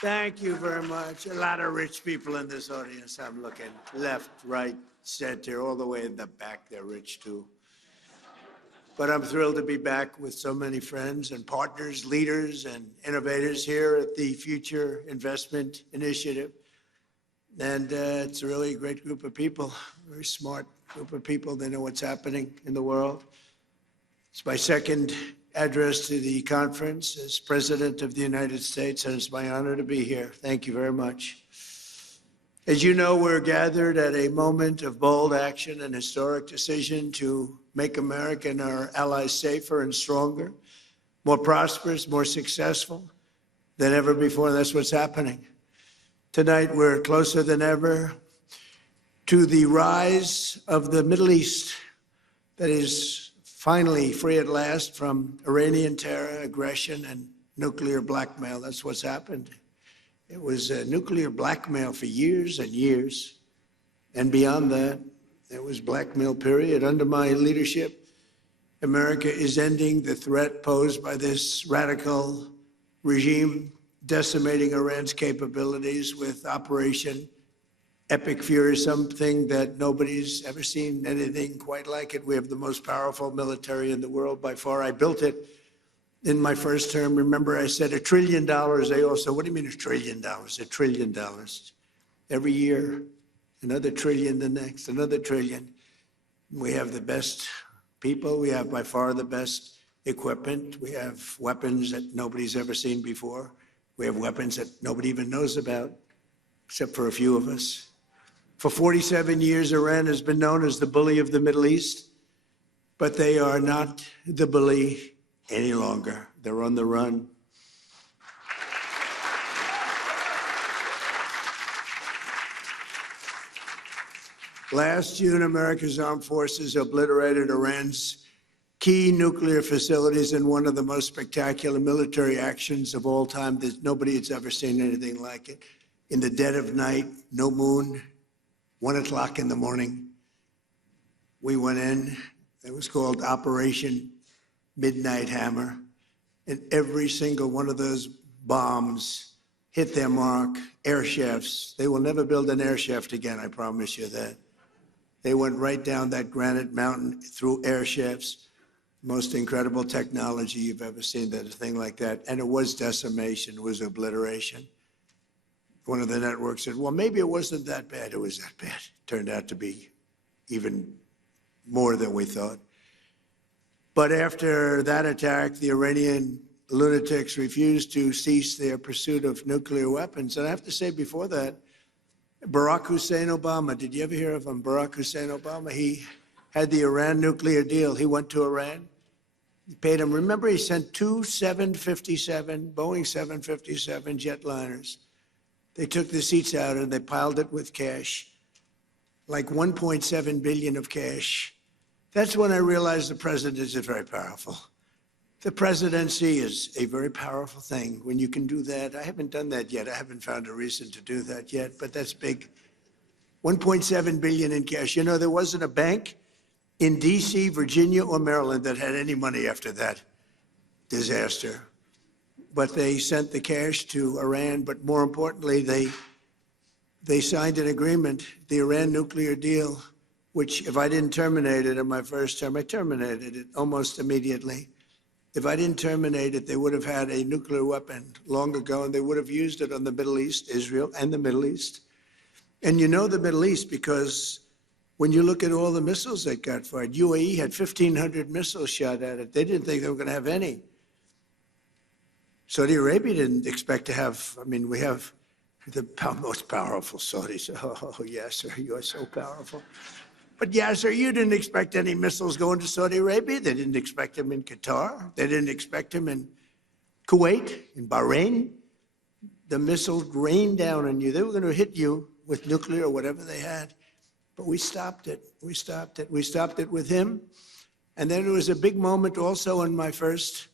Thank you very much. A lot of rich people in this audience. I'm looking left, right, center, all the way in the back. They're rich too. But I'm thrilled to be back with so many friends and partners, leaders and innovators here at the Future Investment Initiative. And it's really a great group of people, very smart group of people. They know what's happening in the world. It's my second address to the conference as President of the United States, and it's my honor to be here. Thank you very much. As you know, we're gathered at a moment of bold action and historic decision to make America and our allies safer and stronger, more prosperous, more successful than ever before. That's what's happening. Tonight, we're closer than ever to the rise of the Middle East that is finally free at last from Iranian terror, aggression, and nuclear blackmail. That's what's happened. It was nuclear blackmail for years and years. And beyond that, it was blackmail, period. Under my leadership, America is ending the threat posed by this radical regime, decimating Iran's capabilities with Operation Epic Fury, something that nobody's ever seen anything quite like it. We have the most powerful military in the world by far. I built it in my first term. Remember, I said $1 trillion. They all said, what do you mean $1 trillion? $1 trillion. Every year, another trillion the next, another trillion. We have the best people. We have by far the best equipment. We have weapons that nobody's ever seen before. We have weapons that nobody even knows about, except for a few of us. For 47 years, Iran has been known as the bully of the Middle East, but they are not the bully any longer. They're on the run. Last June, America's armed forces obliterated Iran's key nuclear facilities in one of the most spectacular military actions of all time. Nobody has ever seen anything like it. In the dead of night, no moon, 1 o'clock in the morning, we went in. It was called Operation Midnight Hammer. And every single one of those bombs hit their mark. Air shafts. They will never build an air shaft again, I promise you that. They went right down that granite mountain through air shafts. Most incredible technology you've ever seen, that a thing like that. And it was decimation, it was obliteration. One of the networks said, well, maybe it wasn't that bad. It was that bad. It turned out to be even more than we thought. But after that attack, the Iranian lunatics refused to cease their pursuit of nuclear weapons. And I have to say, before that, Barack Hussein Obama, did you ever hear of him? Barack Hussein Obama, he had the Iran nuclear deal. He went to Iran. He paid him. Remember, he sent two Boeing 757 jetliners. They took the seats out and they piled it with cash, like 1.7 billion of cash. That's when I realized the president is very powerful. The presidency is a very powerful thing when you can do that. I haven't done that yet. I haven't found a reason to do that yet, but that's big. 1.7 billion in cash. You know, there wasn't a bank in D.C., Virginia, or Maryland that had any money after that disaster. But they sent the cash to Iran. But more importantly, they signed an agreement, the Iran nuclear deal, which if I didn't terminate it in my first term, I terminated it almost immediately. If I didn't terminate it, they would have had a nuclear weapon long ago, and they would have used it on the Middle East, Israel, and the Middle East. And you know the Middle East because when you look at all the missiles that got fired, UAE had 1,500 missiles shot at it. They didn't think they were going to have any. Saudi Arabia didn't expect to have, I mean, we have the most powerful Saudis. Oh, yes, sir, you are so powerful. But yes, sir, you didn't expect any missiles going to Saudi Arabia. They didn't expect them in Qatar. They didn't expect them in Kuwait, in Bahrain. The missiles rained down on you. They were going to hit you with nuclear or whatever they had. But we stopped it. We stopped it. We stopped it with him. And then there was a big moment also in my first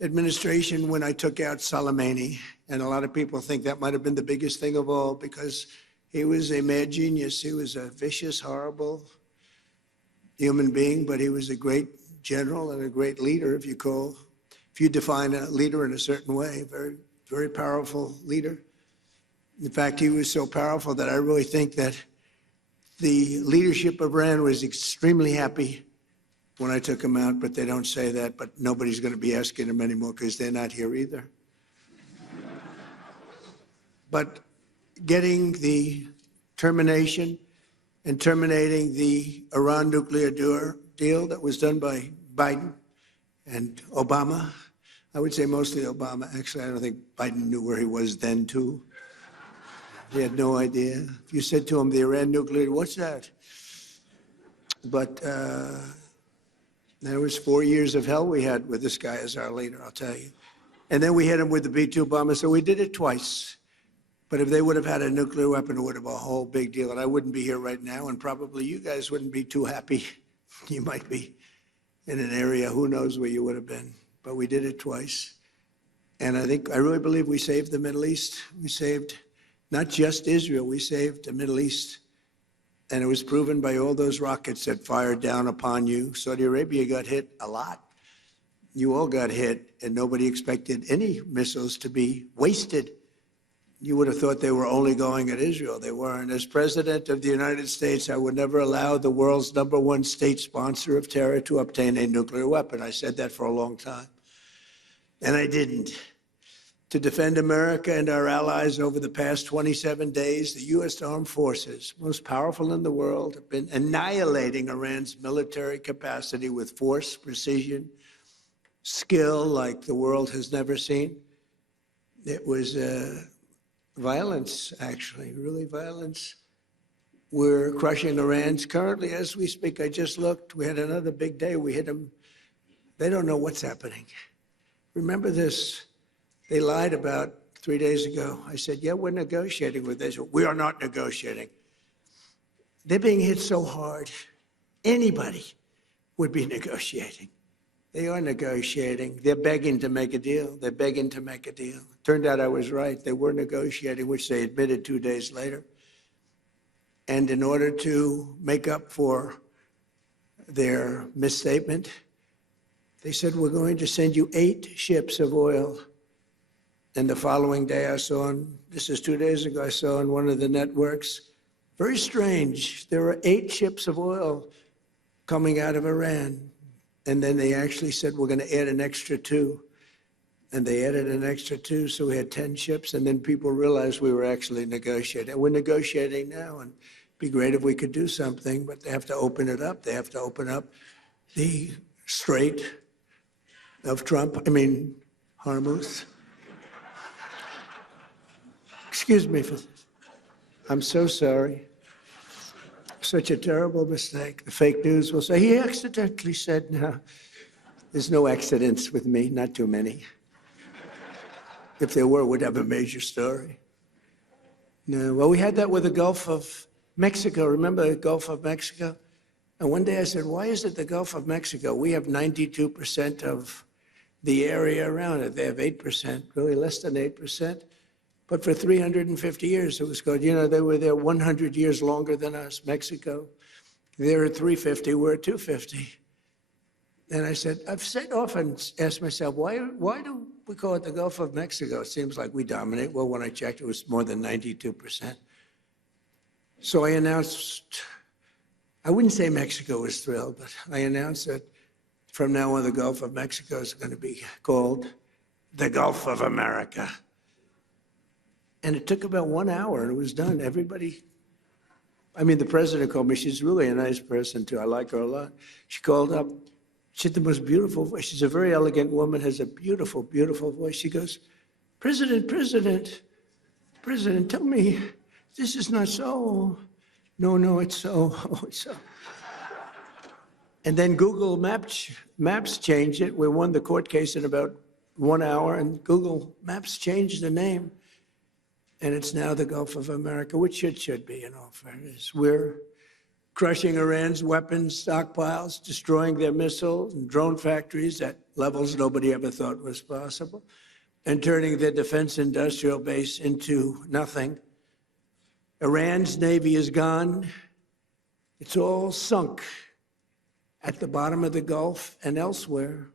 administration when I took out Soleimani. And a lot of people think that might have been the biggest thing of all because he was a mad genius. He was a vicious, horrible human being, but he was a great general and a great leader, if you define a leader in a certain way, very very powerful leader. In fact, he was so powerful that I really think that the leadership of Iran was extremely happy when I took him out, but they don't say that, but nobody's going to be asking him anymore because they're not here either. But getting the termination and terminating the Iran nuclear deal that was done by Biden and Obama, I would say mostly Obama. Actually, I don't think Biden knew where he was then, too. He had no idea. If you said to him, the Iran nuclear, what's that? But there was 4 years of hell we had with this guy as our leader, I'll tell you. And then we hit him with the B-2 bomber, so we did it twice. But if they would have had a nuclear weapon, it would have been a whole big deal. And I wouldn't be here right now, and probably you guys wouldn't be too happy. You might be in an area, who knows where you would have been. But we did it twice. And I really believe we saved the Middle East. We saved not just Israel, we saved the Middle East. And it was proven by all those rockets that fired down upon you. Saudi Arabia got hit a lot. You all got hit, and nobody expected any missiles to be wasted. You would have thought they were only going at Israel. They weren't. As President of the United States, I would never allow the world's #1 state sponsor of terror to obtain a nuclear weapon. I said that for a long time. And I didn't. To defend America and our allies over the past 27 days, the U.S. Armed Forces, most powerful in the world, have been annihilating Iran's military capacity with force, precision, skill like the world has never seen. It was violence, actually, really violence. We're crushing Iran's currently, as we speak. I just looked. We had another big day. We hit them. They don't know what's happening. Remember this. They lied about 3 days ago. I said, yeah, we're negotiating with Israel. We are not negotiating. They're being hit so hard, anybody would be negotiating. They are negotiating. They're begging to make a deal. They're begging to make a deal. Turned out I was right. They were negotiating, which they admitted 2 days later. And in order to make up for their misstatement, they said, we're going to send you 8 ships of oil. And the following day I saw, this is 2 days ago, I saw on one of the networks, very strange, there were 8 ships of oil coming out of Iran. And then they actually said, we're going to add an extra 2. And they added an extra 2, so we had 10 ships. And then people realized we were actually negotiating. We're negotiating now, and it'd be great if we could do something, but they have to open it up. They have to open up the Strait of Hormuz. Excuse me for this. I'm so sorry. Such a terrible mistake. The fake news will say, he accidentally said, no. There's no accidents with me, not too many. If there were, we'd have a major story. No, well, we had that with the Gulf of Mexico. Remember the Gulf of Mexico? And one day I said, why is it the Gulf of Mexico? We have 92% of the area around it. They have 8%, really less than 8%. But for 350 years, it was good. You know, they were there 100 years longer than us, Mexico. They're at 350, we're at 250. And I said, often asked myself, why do we call it the Gulf of Mexico? It seems like we dominate. Well, when I checked, it was more than 92%. So I announced, I wouldn't say Mexico was thrilled, but I announced that from now on, the Gulf of Mexico is going to be called the Gulf of America. And it took about 1 hour, and it was done. Everybody, the president called me. She's really a nice person, too. I like her a lot. She called up. She had the most beautiful voice. She's a very elegant woman, has a beautiful, beautiful voice. She goes, President, tell me, this is not so. No, it's so. Oh, it's so. And then Google Maps changed it. We won the court case in about 1 hour, and Google Maps changed the name. And it's now the Gulf of America, which it should be, in all fairness. We're crushing Iran's weapons stockpiles, destroying their missiles and drone factories at levels nobody ever thought was possible, and turning their defense industrial base into nothing. Iran's navy is gone. It's all sunk at the bottom of the Gulf and elsewhere.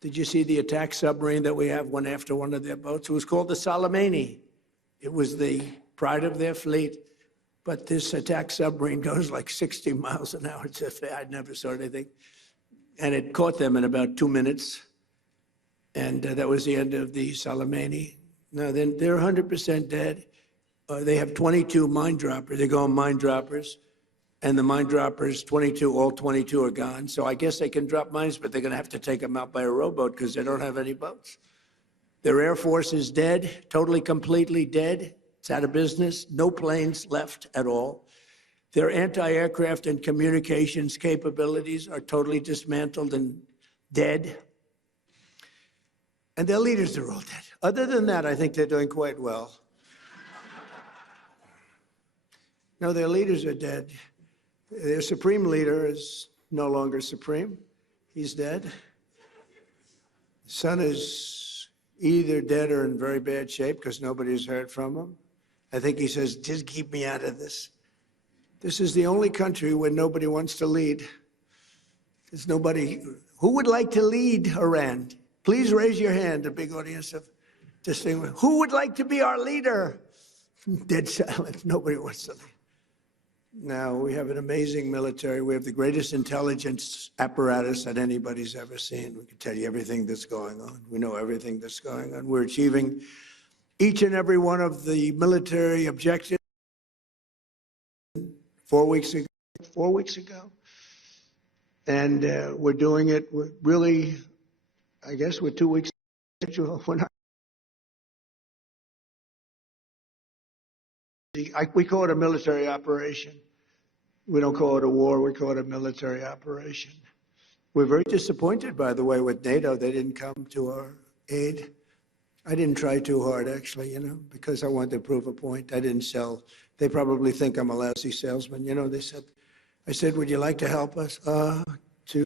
Did you see the attack submarine that we have, one after one of their boats? It was called the Soleimani. It was the pride of their fleet. But this attack submarine goes like 60 miles an hour. I never saw anything. And it caught them in about 2 minutes. And that was the end of the Soleimani. Now, then they're 100% dead. They have 22 mine droppers. They go on mine droppers. And the mine droppers, 22, all 22 are gone. So I guess they can drop mines, but they're going to have to take them out by a rowboat because they don't have any boats. Their Air Force is dead, totally, completely dead. It's out of business. No planes left at all. Their anti-aircraft and communications capabilities are totally dismantled and dead. And their leaders are all dead. Other than that, I think they're doing quite well. No, their leaders are dead. Their supreme leader is no longer supreme. He's dead. The son is either dead or in very bad shape because nobody's heard from him. I think he says, just keep me out of this. This is the only country where nobody wants to lead. There's nobody. Who would like to lead Iran? Please raise your hand, a big audience of distinguished. Who would like to be our leader? Dead silence. Nobody wants to lead. Now, we have an amazing military. We have the greatest intelligence apparatus that anybody's ever seen. We can tell you everything that's going on. We know everything that's going on. We're achieving each and every one of the military objectives 4 weeks ago. And we're doing it with really, I guess, with 2 weeks. We call it a military operation. We don't call it a war. We call it a military operation. We're very disappointed, by the way, with NATO. They didn't come to our aid. I didn't try too hard, actually, because I wanted to prove a point. I didn't sell. They probably think I'm a lousy salesman. I said, would you like to help us? To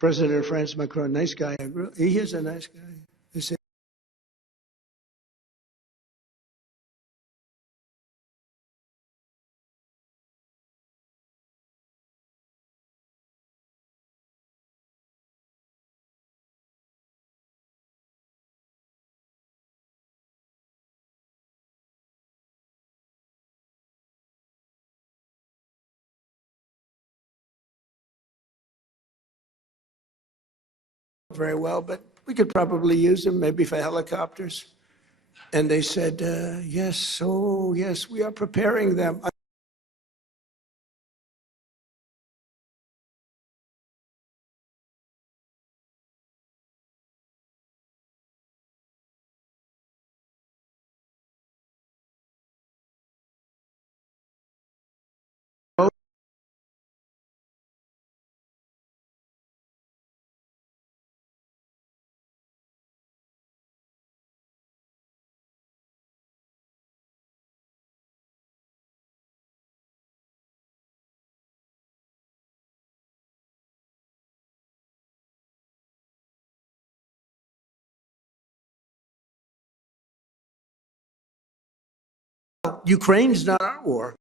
President of France, Macron, nice guy. He is a nice guy. They said, very well, but we could probably use them maybe for helicopters. And they said, yes, oh, yes, we are preparing them. Ukraine's not our war.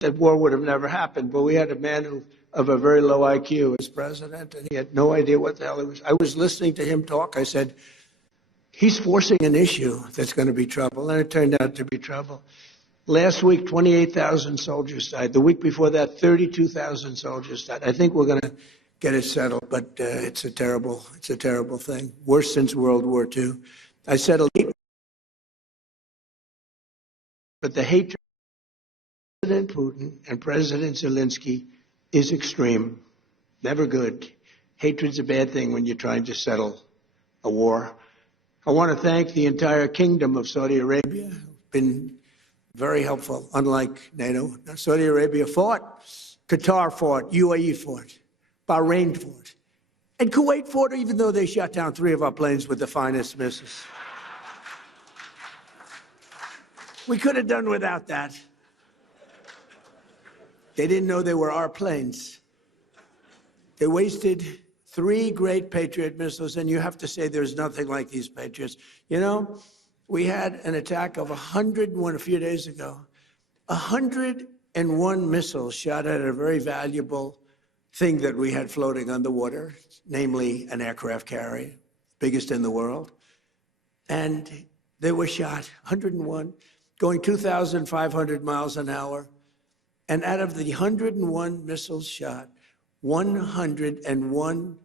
That war would have never happened, but we had a man of a very low IQ as president, and he had no idea what the hell it was. I was listening to him talk. I said, he's forcing an issue that's going to be trouble, and it turned out to be trouble. Last week, 28,000 soldiers died. The week before that, 32,000 soldiers died. I think we're going to get it settled, but it's a terrible thing. Worse since World War II. I said, but the hatred of President Putin and President Zelensky is extreme. Never good. Hatred's a bad thing when you're trying to settle a war. I want to thank the entire kingdom of Saudi Arabia. Been very helpful, unlike NATO. Saudi Arabia fought, Qatar fought, UAE fought, Bahrain fought, and Kuwait fought, even though they shot down 3 of our planes with the finest missiles. We could have done without that. They didn't know they were our planes. They wasted 3 great Patriot missiles, and you have to say there's nothing like these Patriots. We had an attack of 101 a few days ago. 101 missiles shot at a very valuable thing that we had floating on the water, namely an aircraft carrier, biggest in the world. And they were shot, 101, going 2,500 miles an hour. And out of the 101 missiles shot, 101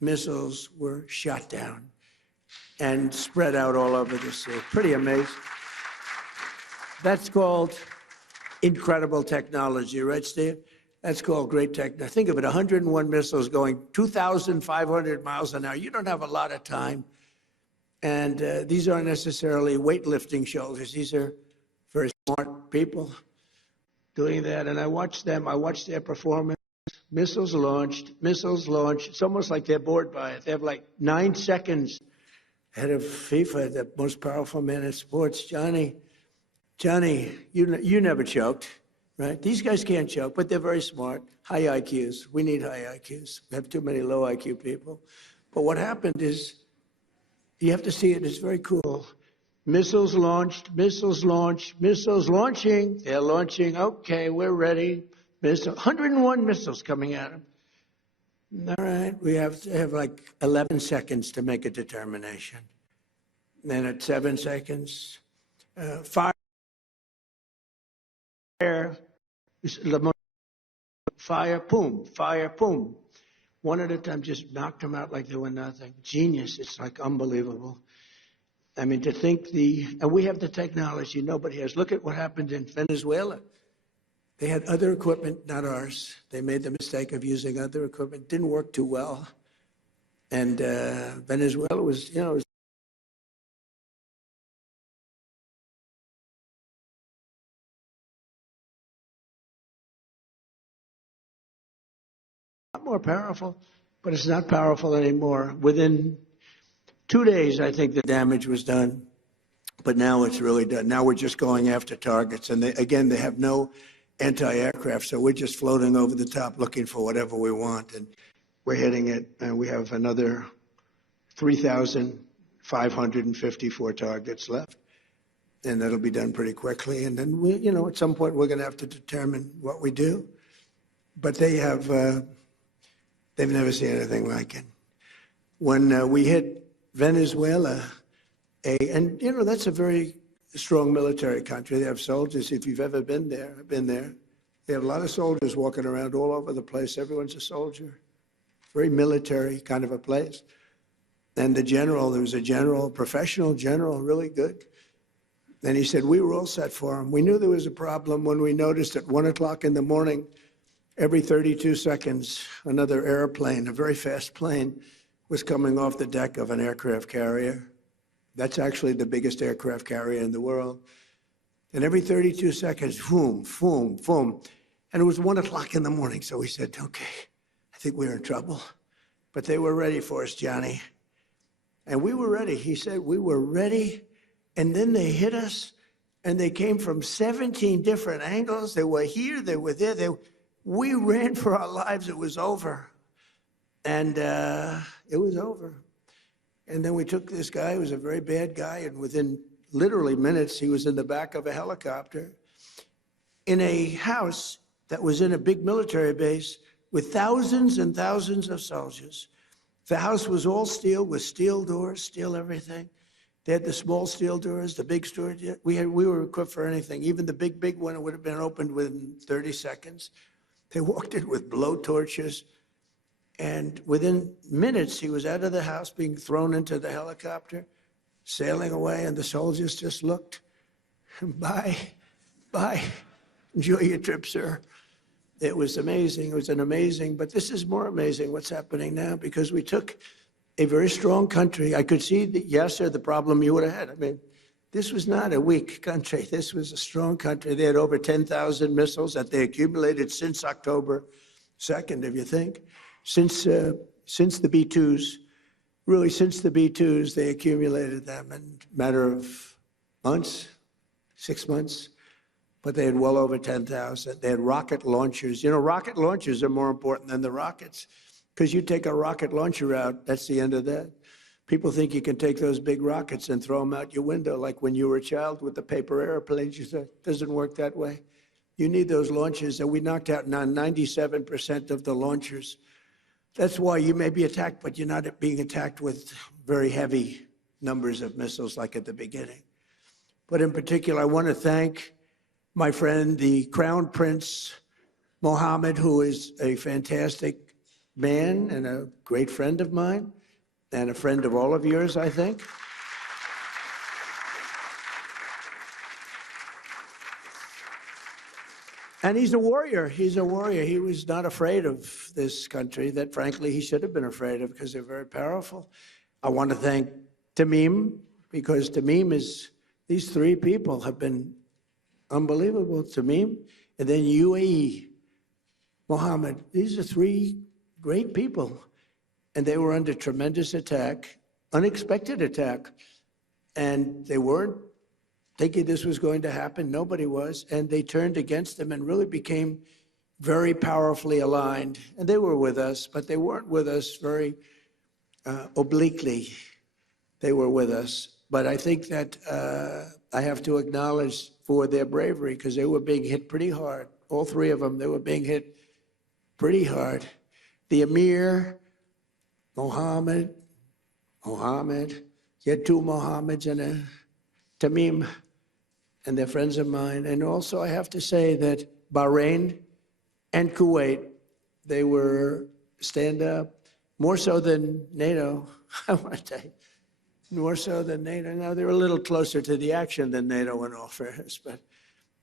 missiles were shot down and spread out all over the sea. Pretty amazing. That's called incredible technology, right, Steve? That's called great technology. Think of it, 101 missiles going 2,500 miles an hour. You don't have a lot of time. And these aren't necessarily weightlifting shoulders. These are very smart people doing that. And I watched them. I watched their performance. Missiles launched, missiles launched. It's almost like they're bored by it. They have like 9 seconds ahead of FIFA, the most powerful man in sports. Johnny, you never choked, right? These guys can't choke, but they're very smart. High IQs. We need high IQs. We have too many low IQ people. But what happened is, you have to see it. It's very cool. Missiles launched, missiles launched, missiles launching. They're launching. Okay, we're ready. 101 missiles coming at them. All right, we have to have like 11 seconds to make a determination. Then at 7 seconds, fire, fire, boom. One at a time, just knocked them out like they were nothing. Genius. It's like unbelievable. I mean, to think and we have the technology nobody has. Look at what happened in Venezuela. They had other equipment, not ours. They made the mistake of using other equipment. Didn't work too well. And Venezuela was, was more powerful, but it's not powerful anymore. Within 2 days, I think the damage was done, but now it's really done. Now we're just going after targets, and they have no anti-aircraft, so we're just floating over the top looking for whatever we want, and we're hitting it, and we have another 3,554 targets left, and that'll be done pretty quickly, and then at some point we're going to have to determine what we do, but they've never seen anything like it. When we hit Venezuela, that's a very strong military country. They have soldiers. If you've ever been there, I've been there. They have a lot of soldiers walking around all over the place. Everyone's a soldier. Very military kind of a place. And there was a general, professional general, really good. And he said, we were all set for him. We knew there was a problem when we noticed at 1 o'clock in the morning, every 32 seconds, another airplane, a very fast plane, was coming off the deck of an aircraft carrier. That's actually the biggest aircraft carrier in the world. And every 32 seconds, boom, boom, boom. And it was 1 o'clock in the morning. So we said, okay, I think we're in trouble. But they were ready for us, Johnny. And we were ready. He said, we were ready. And then they hit us. And they came from 17 different angles. They were here, they were there. We ran for our lives. It was over. And it was over. And then we took this guy who was a very bad guy, and within literally minutes, he was in the back of a helicopter in a house that was in a big military base with thousands and thousands of soldiers. The house was all steel, with steel doors, steel everything. They had the small steel doors, the big doors. We were equipped for anything. Even the big one, it would have been opened within 30 seconds. They walked in with blow torches. And within minutes, he was out of the house, being thrown into the helicopter, sailing away, and the soldiers just looked. Bye, bye. Enjoy your trip, sir. It was amazing. It was but this is more amazing what's happening now, because we took a very strong country. I could see that, yes, sir, the problem you would have had. I mean, this was not a weak country. This was a strong country. They had over 10,000 missiles that they accumulated since October 2nd, if you think. Since the B-2s, really since the B-2s, they accumulated them in a matter of months, 6 months, but they had well over 10,000. They had rocket launchers. Rocket launchers are more important than the rockets, because you take a rocket launcher out, that's the end of that. People think you can take those big rockets and throw them out your window, like when you were a child with the paper airplanes. You said, it doesn't work that way. You need those launchers, and we knocked out now 97% of the launchers. That's why you may be attacked, but you're not being attacked with very heavy numbers of missiles like at the beginning. But in particular, I want to thank my friend, the Crown Prince Mohammed, who is a fantastic man and a great friend of mine, and a friend of all of yours, I think. And he's a warrior. He's a warrior. He was not afraid of this country that, frankly, he should have been afraid of because they're very powerful. I want to thank Tamim, because Tamim is, these three people have been unbelievable. Tamim, and then UAE, Mohammed. These are three great people. And they were under tremendous attack, unexpected attack. And they weren't thinking this was going to happen. Nobody was. And they turned against them and really became very powerfully aligned. And they were with us, but they weren't with us very obliquely. They were with us. But I think that I have to acknowledge for their bravery, because they were being hit pretty hard. All three of them, they were being hit pretty hard. The Emir, Mohammed, you had two Mohammeds and a Tamim, and they're friends of mine. And also I have to say that Bahrain and Kuwait, they were stand up, more so than NATO, I want to tell you, more so than NATO. Now, they're a little closer to the action than NATO in all fairness, but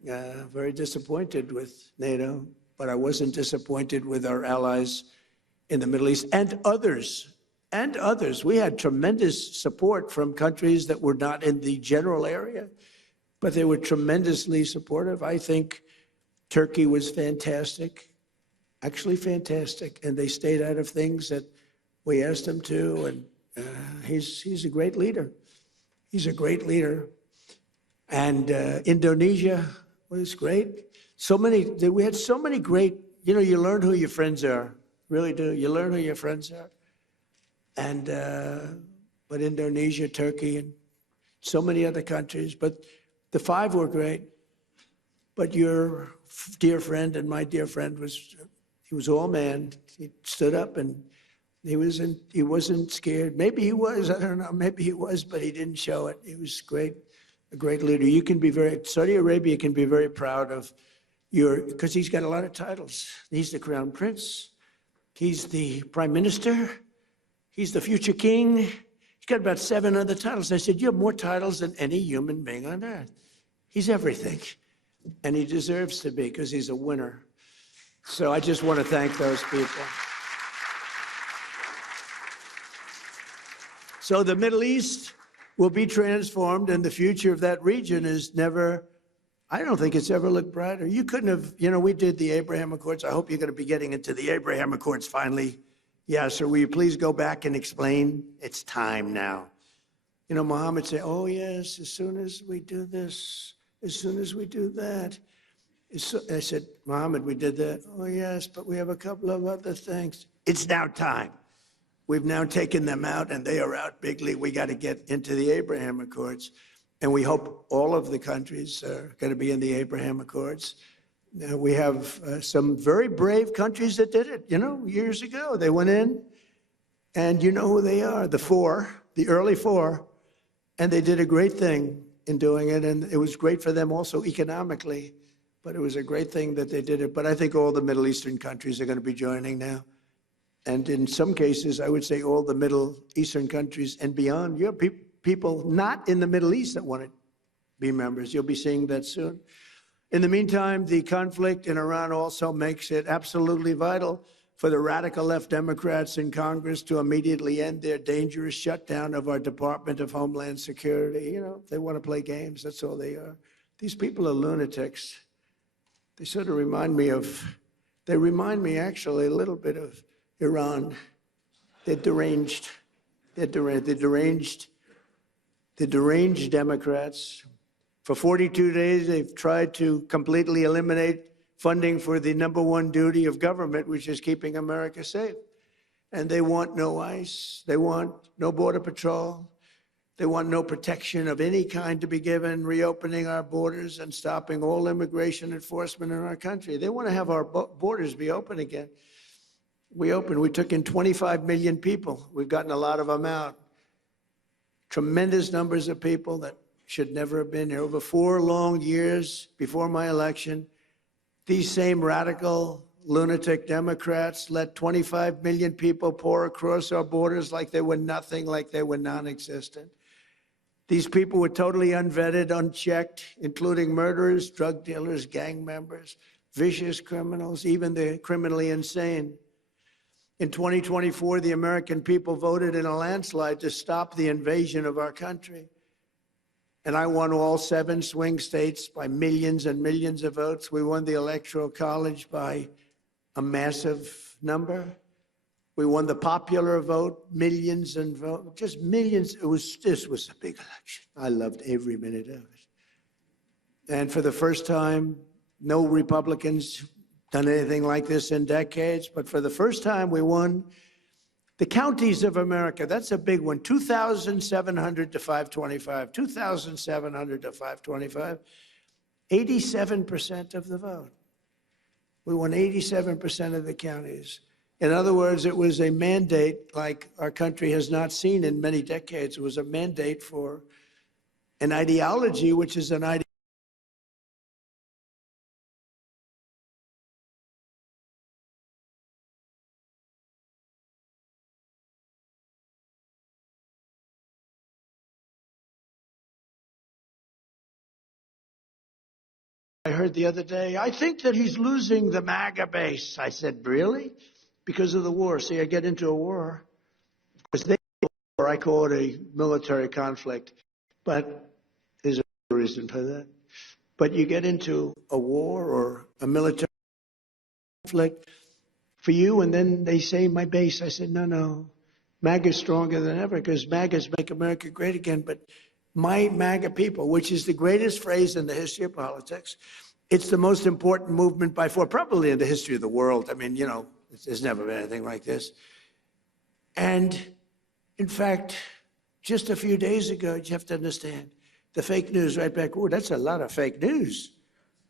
very disappointed with NATO. But I wasn't disappointed with our allies in the Middle East and others. And others. We had tremendous support from countries that were not in the general area, but they were tremendously supportive. I think Turkey was fantastic, actually fantastic, and they stayed out of things that we asked them to, and he's a great leader. He's a great leader. And Indonesia was great. We had so many great, you learn who your friends are, really do. You learn who your friends are. And, but Indonesia, Turkey, and so many other countries. But the five were great. But your dear friend and my dear friend he was all man. He stood up and he wasn't scared. Maybe he was, I don't know, maybe he was, but he didn't show it. He was great, a great leader. Saudi Arabia can be very proud of because he's got a lot of titles. He's the Crown Prince. He's the Prime Minister. He's the future king. He's got about 7 other titles. I said, you have more titles than any human being on earth. He's everything. And he deserves to be because he's a winner. So I just want to thank those people. So the Middle East will be transformed, and the future of that region is I don't think it's ever looked brighter. You couldn't have, we did the Abraham Accords. I hope you're going to be getting into the Abraham Accords finally. Yeah, sir, will you please go back and explain? It's time now. Mohammed said, oh, yes, as soon as we do this, as soon as we do that. I said, Mohammed, we did that. Oh, yes, but we have a couple of other things. It's now time. We've now taken them out, and they are out bigly. We got to get into the Abraham Accords. And we hope all of the countries are going to be in the Abraham Accords. We have some very brave countries that did it, years ago. They went in, and you know who they are, the early four, and they did a great thing in doing it, and it was great for them also economically, but it was a great thing that they did it. But I think all the Middle Eastern countries are going to be joining now. And in some cases, I would say all the Middle Eastern countries and beyond. You have people not in the Middle East that want to be members. You'll be seeing that soon. In the meantime, the conflict in Iran also makes it absolutely vital for the radical left Democrats in Congress to immediately end their dangerous shutdown of our Department of Homeland Security. They want to play games. That's all they are. These people are lunatics. They sort of remind me actually a little bit of Iran. They're deranged. They're deranged Democrats. For 42 days, they've tried to completely eliminate funding for the #1 duty of government, which is keeping America safe. And they want no ICE. They want no Border Patrol. They want no protection of any kind to be given, reopening our borders and stopping all immigration enforcement in our country. They want to have our borders be open again. We took in 25 million people. We've gotten a lot of them out. Tremendous numbers of people that should never have been here. Over 4 long years before my election, these same radical, lunatic Democrats let 25 million people pour across our borders like they were nothing, like they were non-existent. These people were totally unvetted, unchecked, including murderers, drug dealers, gang members, vicious criminals, even the criminally insane. In 2024, the American people voted in a landslide to stop the invasion of our country. And I won all 7 swing states by millions and millions of votes. We won the Electoral College by a massive number. We won the popular vote, millions and vote, just millions. This was a big election. I loved every minute of it. And for the first time, no Republicans done anything like this in decades, but for the first time, we won the counties of America. That's a big one. 2,700 to 525. 2,700 to 525. 87% of the vote. We won 87% of the counties. In other words, it was a mandate like our country has not seen in many decades. It was a mandate for an ideology, which is an ideology. I heard the other day, I think that he's losing the MAGA base. I said, really? Because of the war. See, I get into a war. Because they war, I call it a military conflict. But there's a reason for that. But you get into a war or a military conflict for you, and then they say, my base. I said, no. MAGA's stronger than ever because MAGA's make America great again. But my MAGA people, which is the greatest phrase in the history of politics, it's the most important movement by far, probably in the history of the world. I mean, you know, there's never been anything like this. And in fact, just a few days ago, you have to understand, the fake news right back, oh, that's a lot of fake news.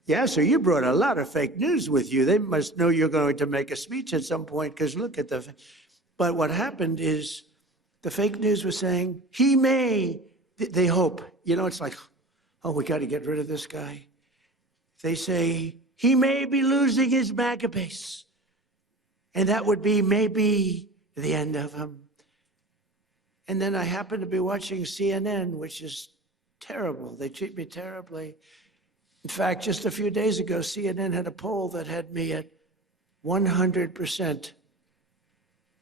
Yeah, so you brought a lot of fake news with you. They must know you're going to make a speech at some point because look at the, but what happened is the fake news was saying, he may, they hope, you know, it's like, oh, we got to get rid of this guy. They say, he may be losing his MAGA base. And that would be maybe the end of him. And then I happened to be watching CNN, which is terrible. They treat me terribly. In fact, just a few days ago, CNN had a poll that had me at 100%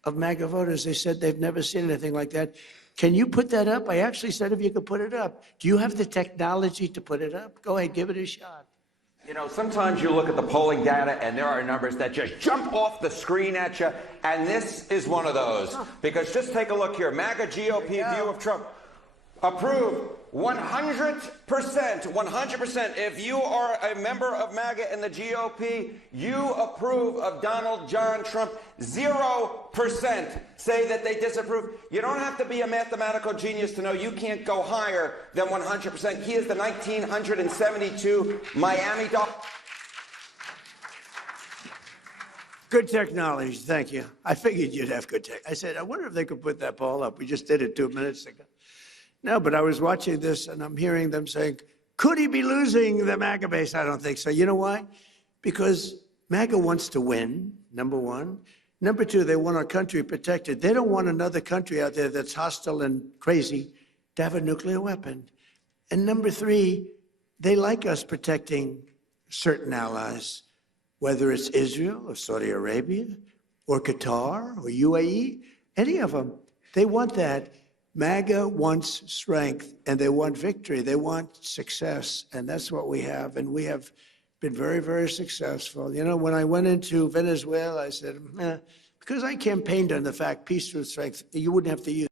of MAGA voters. They said they've never seen anything like that. Can you put that up? I actually said if you could put it up. Do you have the technology to put it up? Go ahead, give it a shot. You know, sometimes you look at the polling data and there are numbers that just jump off the screen at you, and this is one of those. Because just take a look here. MAGA GOP view of Trump. Approved 100%. 100%. If you are a member of MAGA in the GOP, you approve of Donald John Trump. 0% say that they disapprove. You don't have to be a mathematical genius to know you can't go higher than 100%. He is the 1972 Miami Dolphins. Good technology, thank you. I figured you'd have good tech. I said, I wonder if they could put that poll up. We just did it 2 minutes ago. No, but I was watching this and I'm hearing them saying, could he be losing the MAGA base? I don't think so. You know why? Because MAGA wants to win, number one. Number two, they want our country protected. They don't want another country out there that's hostile and crazy to have a nuclear weapon. And number three, they like us protecting certain allies, whether it's Israel or Saudi Arabia or Qatar or UAE, any of them. They want that. MAGA wants strength and they want victory. They want success. And that's what we have. And we have been very, very successful. You know, when I went into Venezuela, I said, because I campaigned on the fact peace through strength, you wouldn't have to use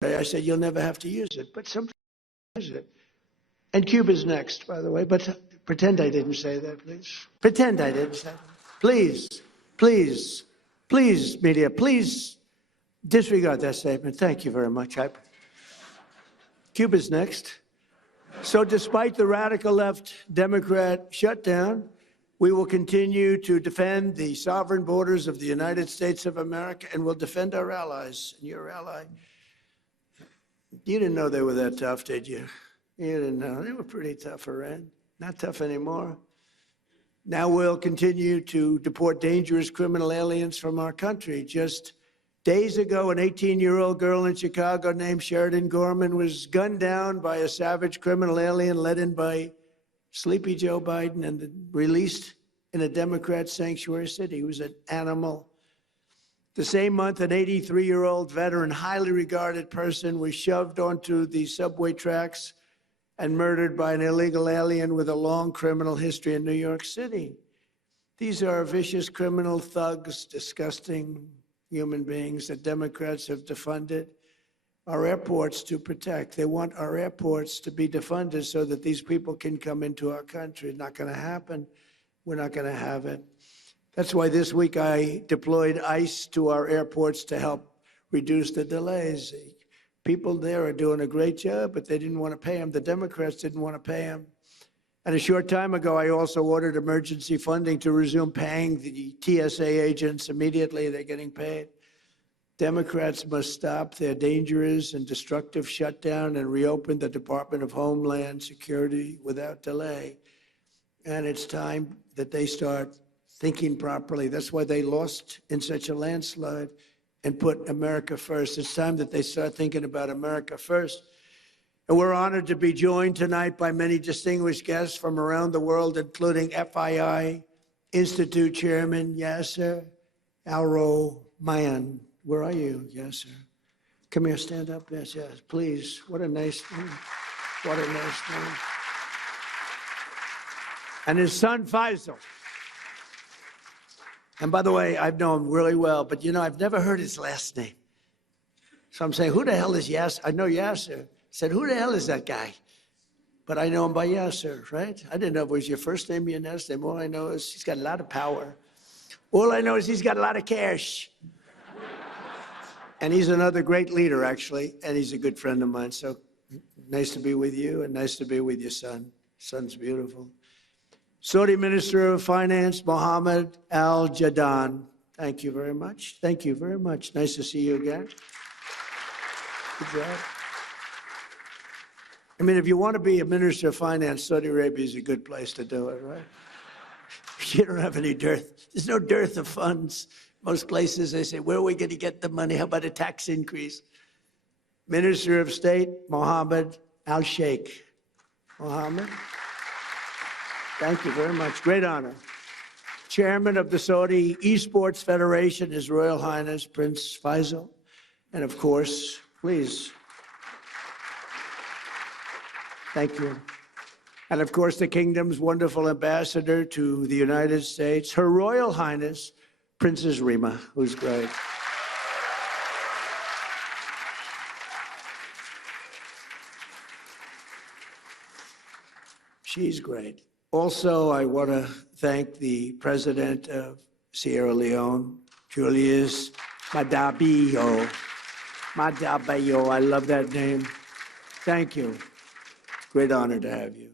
it. I said, you'll never have to use it, but sometimes use it. And Cuba's next, by the way, but pretend I didn't say that, please. Pretend I didn't say that. Please, please, please, media, please Disregard that statement. Thank you very much. Cuba's next. So despite the radical left Democrat shutdown, we will continue to defend the sovereign borders of the United States of America, and we'll defend our allies. And your ally, you didn't know they were that tough, did you? You didn't know. They were pretty tough, Iran. Not tough anymore. Now we'll continue to deport dangerous criminal aliens from our country. Just days ago, an 18-year-old girl in Chicago named Sheridan Gorman was gunned down by a savage criminal alien led in by Sleepy Joe Biden and released in a Democrat sanctuary city. He was an animal. The same month, an 83-year-old veteran, highly regarded person, was shoved onto the subway tracks and murdered by an illegal alien with a long criminal history in New York City. These are vicious criminal thugs, disgusting human beings that Democrats have defunded our airports to protect. They want our airports to be defunded so that these people can come into our country. Not going to happen. We're not going to have it. That's why this week I deployed ICE to our airports to help reduce the delays. People there are doing a great job, but they didn't want to pay them. The Democrats didn't want to pay them. And a short time ago, I also ordered emergency funding to resume paying the TSA agents immediately. They're getting paid. Democrats must stop their dangerous and destructive shutdown and reopen the Department of Homeland Security without delay. And it's time that they start thinking properly. That's why they lost in such a landslide and put America first. It's time that they start thinking about America first. And we're honored to be joined tonight by many distinguished guests from around the world, including FII Institute Chairman Yasser Al-Romayan. Where are you, Yasser? Come here, stand up. Yes, yes, please. What a nice name. What a nice name. And his son, Faisal. And by the way, I've known him really well, but you know, I've never heard his last name. So I'm saying, who the hell is Yasser? I know Yasser. I said, who the hell is that guy? But I know him by Yasser, right? I didn't know if it was your first name or your last name. All I know is he's got a lot of power. All I know is he's got a lot of cash. And he's another great leader, actually, and he's a good friend of mine. So nice to be with you, and nice to be with your son. Son's beautiful. Saudi Minister of Finance, Mohammed Al-Jadaan. Thank you very much. Thank you very much. Nice to see you again. Good job. I mean, if you want to be a Minister of Finance, Saudi Arabia is a good place to do it, right? You don't have any dearth. There's no dearth of funds. Most places, they say, where are we going to get the money? How about a tax increase? Minister of State, Mohammed Al-Sheikh. Mohammed, thank you very much. Great honor. Chairman of the Saudi Esports Federation, His Royal Highness Prince Faisal. And of course, please. Thank you. And of course, the kingdom's wonderful ambassador to the United States, Her Royal Highness Princess Rima, who's great. She's great. Also, I want to thank the president of Sierra Leone, Julius Madabio. Madabio, I love that name. Thank you. Great honor to have you.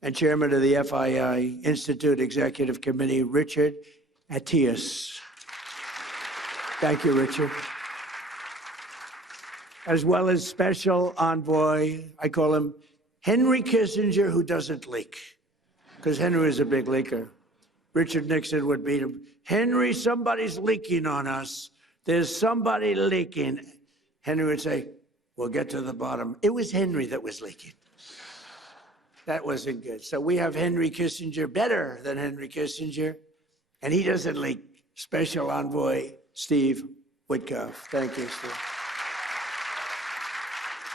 And chairman of the FII Institute Executive Committee, Richard Attias. Thank you, Richard. As well as special envoy, I call him Henry Kissinger, who doesn't leak, because Henry is a big leaker. Richard Nixon would beat him. Henry, somebody's leaking on us. There's somebody leaking. Henry would say, we'll get to the bottom. It was Henry that was leaking. That wasn't good. So we have Henry Kissinger, better than Henry Kissinger, and he doesn't leak. Special envoy Steve Witkoff. Thank you, Steve.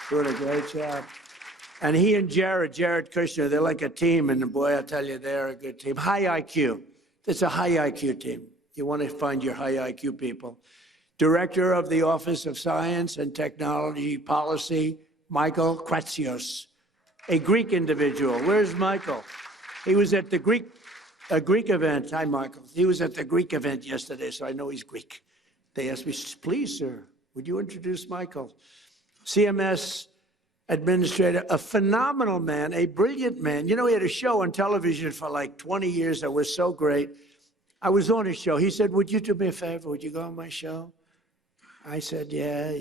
Doing a great job. And he and Jared Kushner, they're like a team, and boy, I tell you, they're a good team. High IQ. It's a high IQ team. You want to find your high IQ people. Director of the Office of Science and Technology Policy, Michael Kratsios, a Greek individual. Where's Michael? He was at the Greek event. Hi, Michael. He was at the Greek event yesterday, so I know he's Greek. They asked me, please, sir, Would you introduce Michael? CMS administrator, a phenomenal man, a brilliant man. You know, he had a show on television for like 20 years that was so great. I was on his show. He said, would you do me a favor? Would you go on my show? I said, yeah,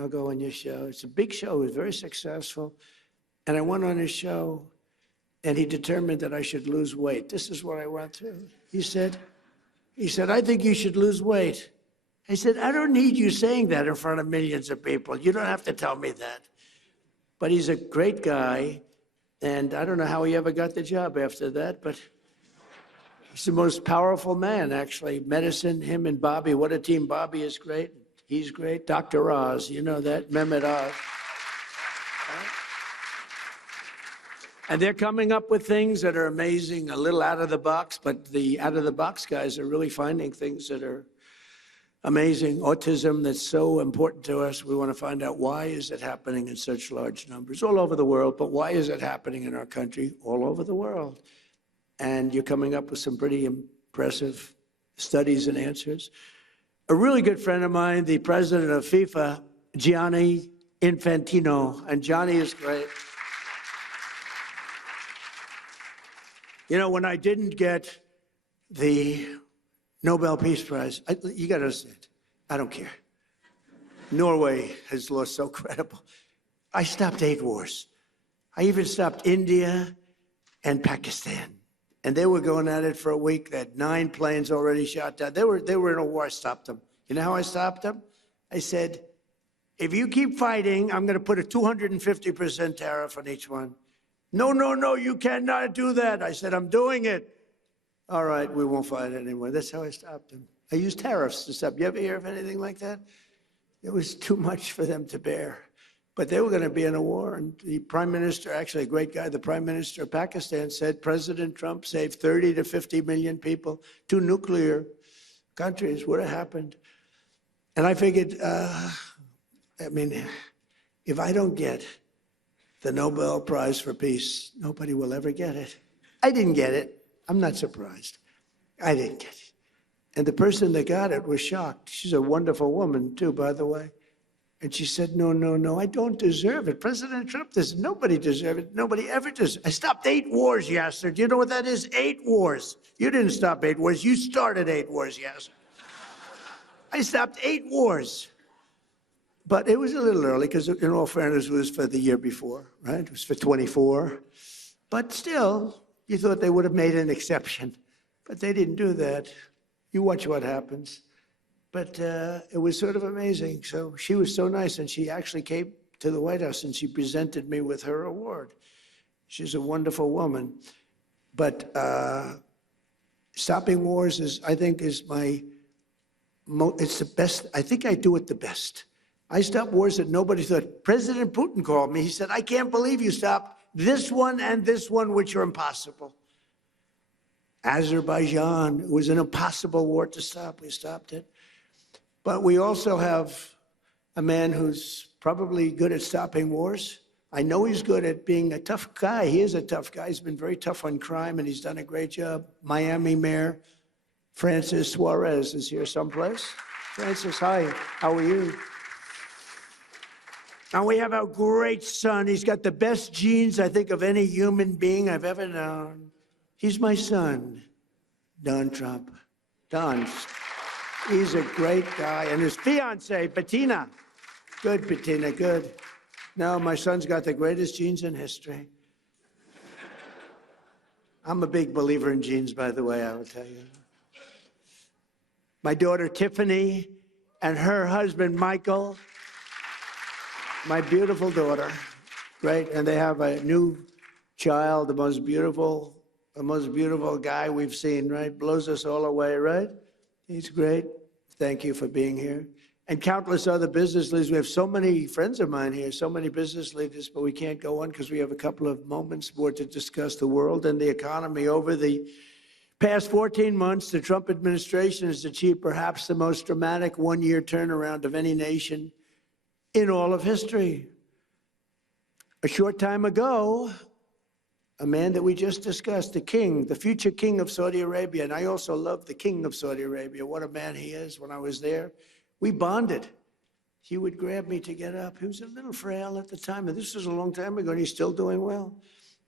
I'll go on your show. It's a big show. It was very successful. And I went on his show, and he determined that I should lose weight. This is what I went through. He said, I think you should lose weight. I said, I don't need you saying that in front of millions of people. You don't have to tell me that. But he's a great guy, and I don't know how he ever got the job after that, but he's the most powerful man, actually. Medicine, him and Bobby, what a team. Bobby is great. He's great. Dr. Oz, you know that, Mehmet Oz. And they're coming up with things that are amazing, a little out of the box, but the out of the box guys are really finding things that are amazing. Autism, that's so important to us. We want to find out why is it happening in such large numbers all over the world, but why is it happening in our country all over the world? And you're coming up with some pretty impressive studies and answers. A really good friend of mine, the president of FIFA, Gianni Infantino, and Johnny is great. You know, when I didn't get the Nobel Peace Prize, you got to understand, I don't care. Norway has lost so credible. I stopped 8 wars. I even stopped India and Pakistan. And they were going at it for a week. They had 9 planes already shot down. They were in a war. I stopped them. You know how I stopped them? I said, if you keep fighting, I'm going to put a 250% tariff on each one. No, you cannot do that. I said, I'm doing it. All right, we won't fight anymore. That's how I stopped them. I used tariffs to stop. You ever hear of anything like that? It was too much for them to bear. But they were going to be in a war. And the prime minister, actually a great guy, the prime minister of Pakistan said President Trump saved 30 to 50 million people. 2 nuclear countries would have happened. And I figured, if I don't get the Nobel Prize for Peace, nobody will ever get it. I didn't get it. I'm not surprised. I didn't get it. And the person that got it was shocked. She's a wonderful woman, too, by the way. And she said, no, I don't deserve it. President Trump does. Nobody deserves it. Nobody ever does. I stopped 8 wars, Yasser. Do you know what that is? 8 wars. You didn't stop 8 wars. You started 8 wars, Yasser. I stopped 8 wars. But it was a little early because, in all fairness, it was for the year before, right? It was for 24. But still, you thought they would have made an exception. But they didn't do that. You watch what happens. But it was sort of amazing. So she was so nice, and she actually came to the White House, and she presented me with her award. She's a wonderful woman. But stopping wars is, I think, is it's the best. I think I do it the best. I stopped wars that nobody thought. President Putin called me. He said, I can't believe you stopped this one and this one, which are impossible. Azerbaijan, it was an impossible war to stop. We stopped it. But we also have a man who's probably good at stopping wars. I know he's good at being a tough guy. He is a tough guy. He's been very tough on crime, and he's done a great job. Miami Mayor Francis Suarez is here someplace. Francis, hi. How are you? And we have our great son. He's got the best genes, I think, of any human being I've ever known. He's my son, Don Trump. Don, he's a great guy. And his fiance, Bettina. Good, Bettina, good. No, my son's got the greatest genes in history. I'm a big believer in genes, by the way, I will tell you. My daughter, Tiffany, and her husband, Michael. My beautiful daughter, right? And they have a new child, the most beautiful guy we've seen, right? Blows us all away, right? He's great. Thank you for being here. And countless other business leaders. We have so many friends of mine here, so many business leaders, but we can't go on because we have a couple of moments more to discuss the world and the economy. Over the past 14 months, the Trump administration has achieved perhaps the most dramatic one-year turnaround of any nation in all of history. A short time ago, a man that we just discussed, the king, the future king of Saudi Arabia, and I also love the king of Saudi Arabia. What a man he is. When I was there, we bonded. he would grab me to get up. He was a little frail at the time, and this was a long time ago, and he's still doing well.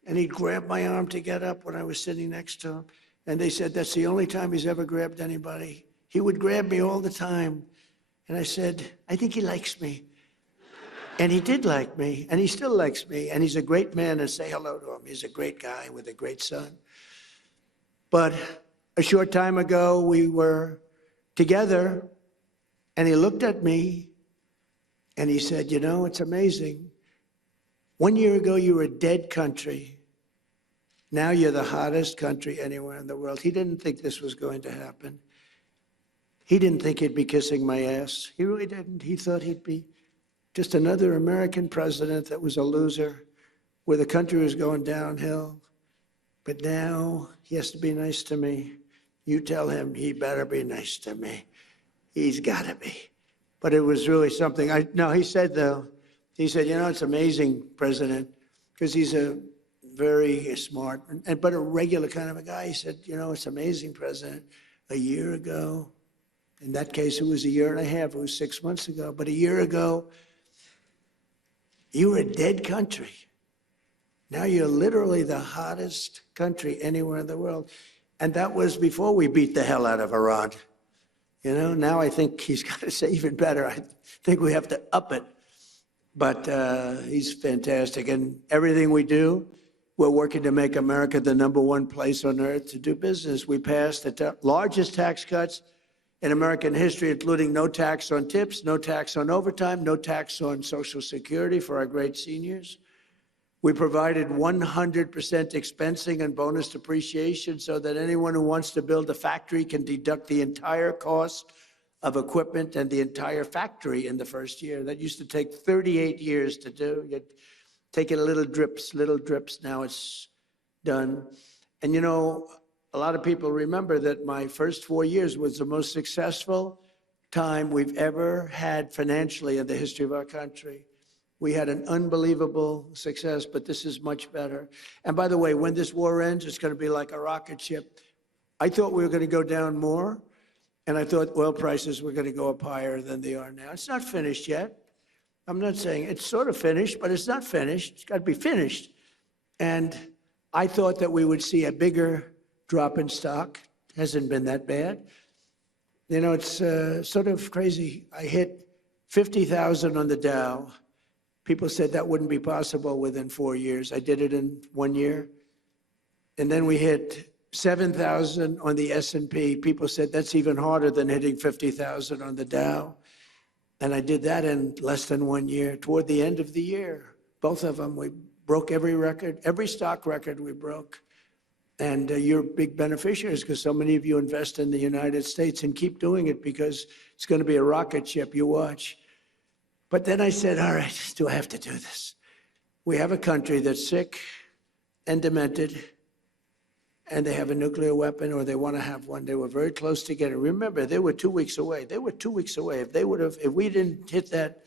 And he'd grab my arm to get up when I was sitting next to him. And they said that's the only time he's ever grabbed anybody. He would grab me all the time. And I said, I think he likes me. And he did like me, and he still likes me. And he's a great man, and say hello to him. He's a great guy with a great son. But a short time ago, we were together, and he looked at me, and he said, you know, it's amazing. 1 year ago, you were a dead country. Now you're the hottest country anywhere in the world. He didn't think this was going to happen. He didn't think he'd be kissing my ass. He really didn't. He thought he'd be just another American president that was a loser, where the country was going downhill. But now he has to be nice to me. You tell him he better be nice to me. He's got to be. But it was really something. He said, though, he said, you know, it's amazing, President, because he's a very smart, but a regular kind of a guy. He said, you know, it's amazing, President. A year ago, in that case, it was a year and a half. It was 6 months ago. But a year ago, you were a dead country. Now you're literally the hottest country anywhere in the world. And that was before we beat the hell out of Iran. You know, now I think he's got to say even better. I think we have to up it. But he's fantastic. And everything we do, we're working to make America the #1 place on earth to do business. We passed the largest tax cuts in American history, including no tax on tips, no tax on overtime, no tax on Social Security for our great seniors. We provided 100% expensing and bonus depreciation so that anyone who wants to build a factory can deduct the entire cost of equipment and the entire factory in the first year. That used to take 38 years to do. You'd take it little drips. Now it's done. And you know, a lot of people remember that my first 4 years was the most successful time we've ever had financially in the history of our country. We had an unbelievable success, but this is much better. And by the way, when this war ends, it's going to be like a rocket ship. I thought we were going to go down more, and I thought oil prices were going to go up higher than they are now. It's not finished yet. I'm not saying it's sort of finished, but it's not finished. It's got to be finished. And I thought that we would see a bigger drop in stock. Hasn't been that bad. You know, it's sort of crazy. I hit 50,000 on the Dow. People said that wouldn't be possible within 4 years. I did it in 1 year. And then we hit 7,000 on the S&P. People said that's even harder than hitting 50,000 on the Dow. And I did that in less than 1 year. Toward the end of the year, both of them, we broke every record, every stock record we broke. And you're big beneficiaries because so many of you invest in the United States, and keep doing it because it's going to be a rocket ship. You watch. But then I said, all right, do I have to do this? We have a country that's sick and demented, and they have a nuclear weapon, or they want to have one. They were very close to getting it. Remember, they were 2 weeks away. They were 2 weeks away. If we didn't hit that,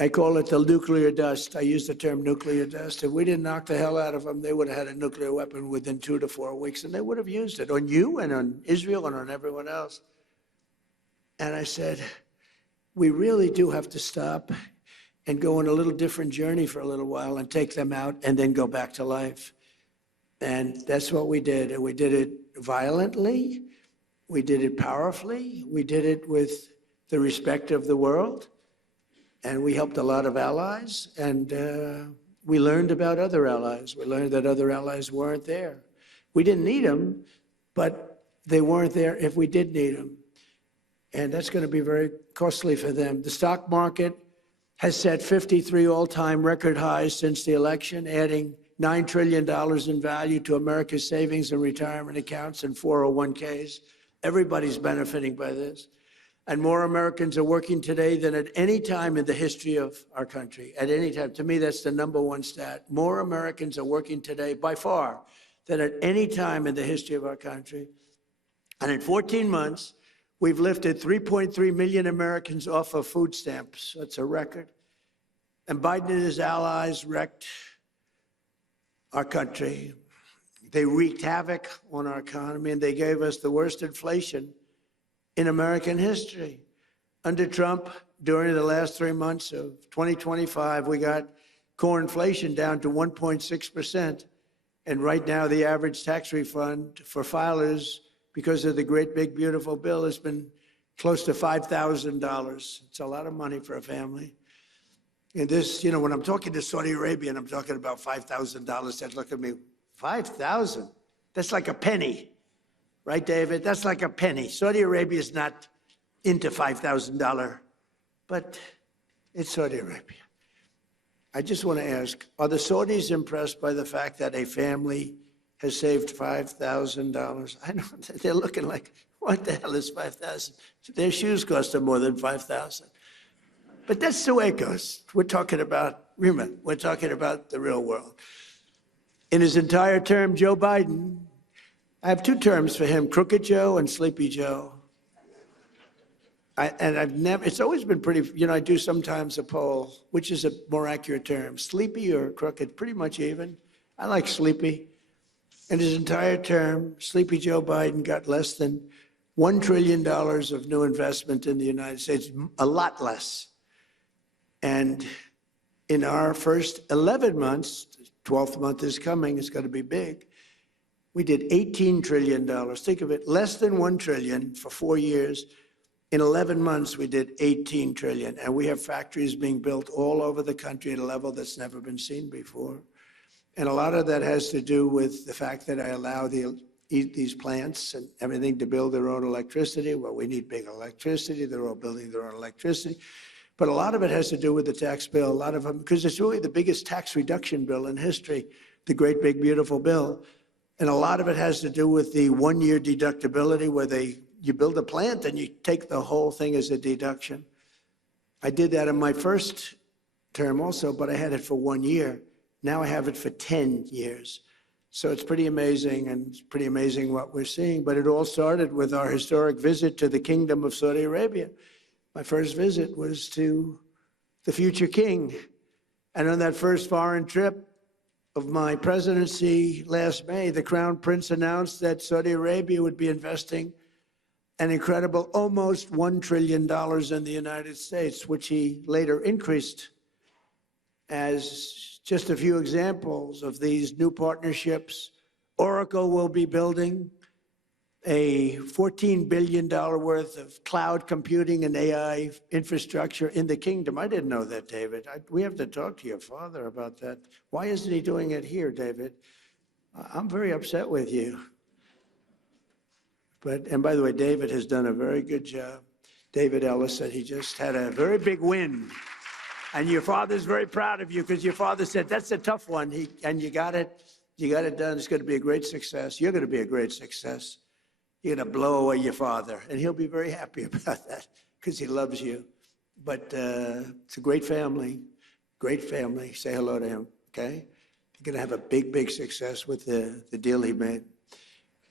I call it the nuclear dust. I use the term nuclear dust. If we didn't knock the hell out of them, they would have had a nuclear weapon within 2 to 4 weeks, and they would have used it on you and on Israel and on everyone else. And I said, we really do have to stop and go on a little different journey for a little while and take them out and then go back to life. And that's what we did. And we did it violently. We did it powerfully. We did it with the respect of the world. And we helped a lot of allies. And we learned about other allies. We learned that other allies weren't there. We didn't need them, but they weren't there if we did need them. And that's going to be very costly for them. The stock market has set 53 all-time record highs since the election, adding $9 trillion in value to America's savings and retirement accounts and 401ks. Everybody's benefiting by this. And more Americans are working today than at any time in the history of our country. At any time. To me, that's the #1 stat. More Americans are working today, by far, than at any time in the history of our country. And in 14 months, we've lifted 3.3 million Americans off of food stamps. That's a record. And Biden and his allies wrecked our country. They wreaked havoc on our economy, and they gave us the worst inflation in American history. Under Trump, during the last 3 months of 2025, we got core inflation down to 1.6%. And right now, the average tax refund for filers, because of the great big beautiful bill, has been close to $5,000. It's a lot of money for a family. And this, you know, when I'm talking to Saudi Arabia and I'm talking about $5,000, they look at me, 5,000? That's like a penny, right, David? That's like a penny. Saudi Arabia is not into $5,000, but it's Saudi Arabia. I just want to ask, are the Saudis impressed by the fact that a family has saved $5,000? I know they're looking like, what the hell is 5,000? Their shoes cost them more than 5,000. But that's the way it goes. We're talking about, remember, we're talking about the real world. In his entire term, Joe Biden, I have 2 terms for him, Crooked Joe and Sleepy Joe. It's always been pretty, you know, I do sometimes a poll, which is a more accurate term, sleepy or crooked, pretty much even. I like sleepy. In his entire term, Sleepy Joe Biden got less than $1 trillion of new investment in the United States, a lot less. And in our first 11 months, 12th month is coming, it's going to be big, we did $18 trillion. Think of it, less than $1 trillion for 4 years. In 11 months, we did $18 trillion. And we have factories being built all over the country at a level that's never been seen before. And a lot of that has to do with the fact that I allow these plants and everything to build their own electricity. Well, we need big electricity. They're all building their own electricity. But a lot of it has to do with the tax bill. A lot of them, because it's really the biggest tax reduction bill in history, the great big beautiful bill. And a lot of it has to do with the 1-year deductibility where you build a plant and you take the whole thing as a deduction. I did that in my first term also, but I had it for 1 year. Now I have it for 10 years. So it's pretty amazing, and it's pretty amazing what we're seeing. But it all started with our historic visit to the Kingdom of Saudi Arabia. My first visit was to the future king. And on that first foreign trip of my presidency last May, the Crown Prince announced that Saudi Arabia would be investing an incredible almost $1 trillion in the United States, which he later increased. As just a few examples of these new partnerships, Oracle will be building a $14 billion worth of cloud computing and AI infrastructure in the kingdom. I didn't know that, David. We have to talk to your father about that. Why isn't he doing it here, David? I'm very upset with you. And by the way, David has done a very good job. David Ellis said he just had a very big win. And your father's very proud of you because your father said, that's a tough one. And you got it done. It's going to be a great success. You're going to be a great success. You're going to blow away your father. And he'll be very happy about that because he loves you. But it's a great family, great family. Say hello to him, okay? You're going to have a big, big success with the deal he made.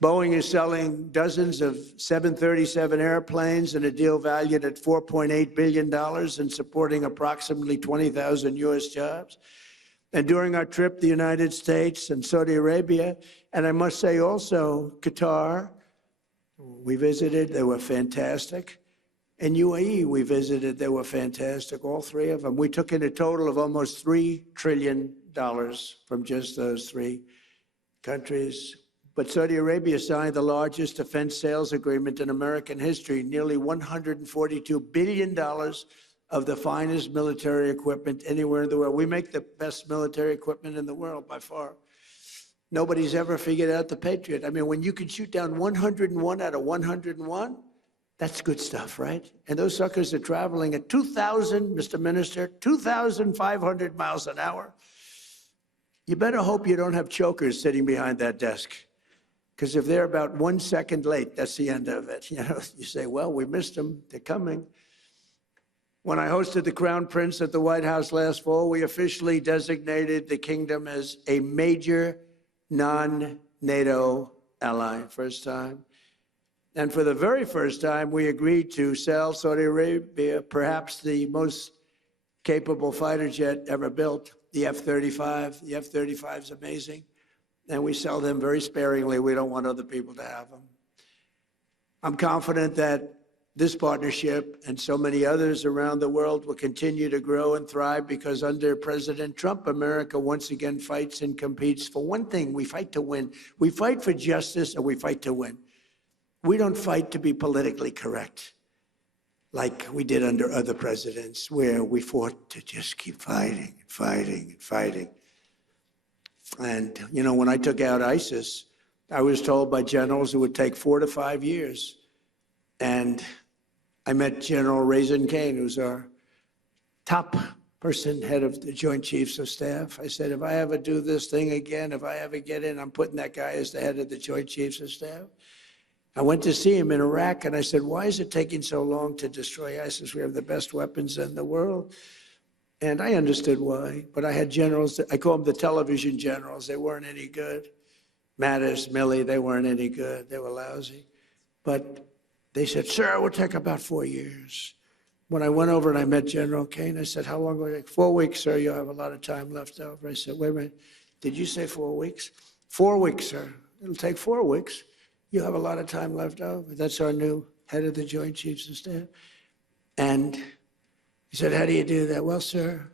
Boeing is selling dozens of 737 airplanes in a deal valued at $4.8 billion and supporting approximately 20,000 U.S. jobs. And during our trip, the United States and Saudi Arabia, and I must say also Qatar, we visited, they were fantastic. And UAE, we visited, they were fantastic, all 3 of them. We took in a total of almost $3 trillion from just those 3 countries. But Saudi Arabia signed the largest defense sales agreement in American history, nearly $142 billion of the finest military equipment anywhere in the world. We make the best military equipment in the world by far. Nobody's ever figured out the Patriot. I mean, when you can shoot down 101 out of 101, that's good stuff, right? And those suckers are traveling at 2,000, Mr. Minister, 2,500 miles an hour. You better hope you don't have chokers sitting behind that desk. Because if they're about 1 second late, that's the end of it. You know, you say, well, we missed them. They're coming. When I hosted the Crown Prince at the White House last fall, we officially designated the kingdom as a major non-NATO ally, first time. And for the very first time, we agreed to sell Saudi Arabia perhaps the most capable fighter jet ever built, the F-35. The F-35 is amazing. And we sell them very sparingly. We don't want other people to have them. I'm confident that this partnership and so many others around the world will continue to grow and thrive because under President Trump, America once again fights and competes for one thing. We fight to win. We fight for justice and we fight to win. We don't fight to be politically correct like we did under other presidents where we fought to just keep fighting and fighting and fighting. And, you know, when I took out ISIS, I was told by generals it would take 4 to 5 years. And I met General Raisin Kane, who's our top person, head of the Joint Chiefs of Staff. I said, if I ever do this thing again, if I ever get in, I'm putting that guy as the head of the Joint Chiefs of Staff. I went to see him in Iraq, and I said, why is it taking so long to destroy ISIS? We have the best weapons in the world. And I understood why, but I had generals, I call them the television generals. They weren't any good. Mattis, Milley, they weren't any good. They were lousy. But they said, sir, it will take about 4 years. When I went over and I met General Kane, I said, how long will it take? 4 weeks, sir. You'll have a lot of time left over. I said, wait a minute. Did you say 4 weeks? 4 weeks, sir. It'll take 4 weeks. You have a lot of time left over. That's our new head of the Joint Chiefs of Staff. And he said, how do you do that? Well, sir,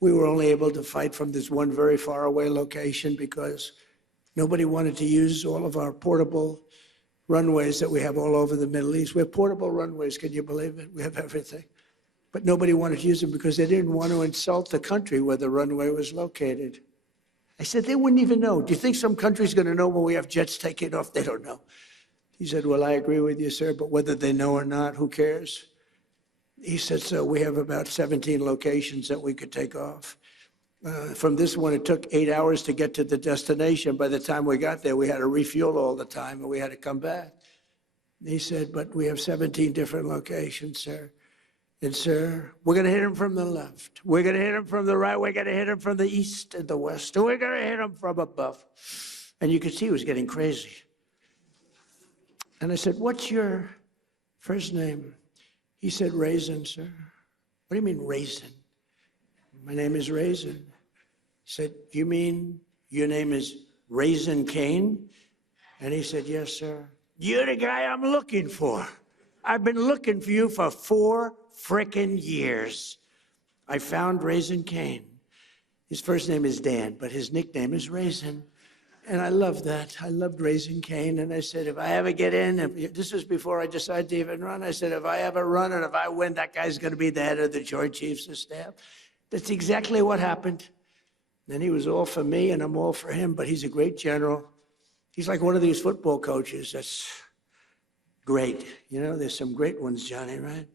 we were only able to fight from this one very far away location because nobody wanted to use all of our portable runways that we have all over the Middle East. We have portable runways, can you believe it? We have everything. But nobody wanted to use them because they didn't want to insult the country where the runway was located. I said, they wouldn't even know. Do you think some country's going to know when we have jets taking off? They don't know. He said, well, I agree with you, sir, but whether they know or not, who cares? He said, so we have about 17 locations that we could take off. From this one, it took 8 hours to get to the destination. By the time we got there, we had to refuel all the time, and we had to come back. He said, but we have 17 different locations, sir. And, sir, we're going to hit him from the left. We're going to hit him from the right. We're going to hit him from the east and the west. And we're going to hit him from above. And you could see he was getting crazy. And I said, what's your first name? He said, Raisin, sir. What do you mean, Raisin? My name is Raisin. He said, you mean your name is Raisin Kane? And he said, yes, sir. You're the guy I'm looking for. I've been looking for you for 4 frickin' years. I found Raisin Kane. His first name is Dan, but his nickname is Raisin. And I love that. I loved Raisin Kane. And I said, if I ever get in, this was before I decided to even run, I said, if I ever run and if I win, that guy's going to be the head of the Joint Chiefs of Staff. That's exactly what happened. And he was all for me, and I'm all for him, but he's a great general. He's like one of these football coaches that's great. You know, there's some great ones, Johnny, right?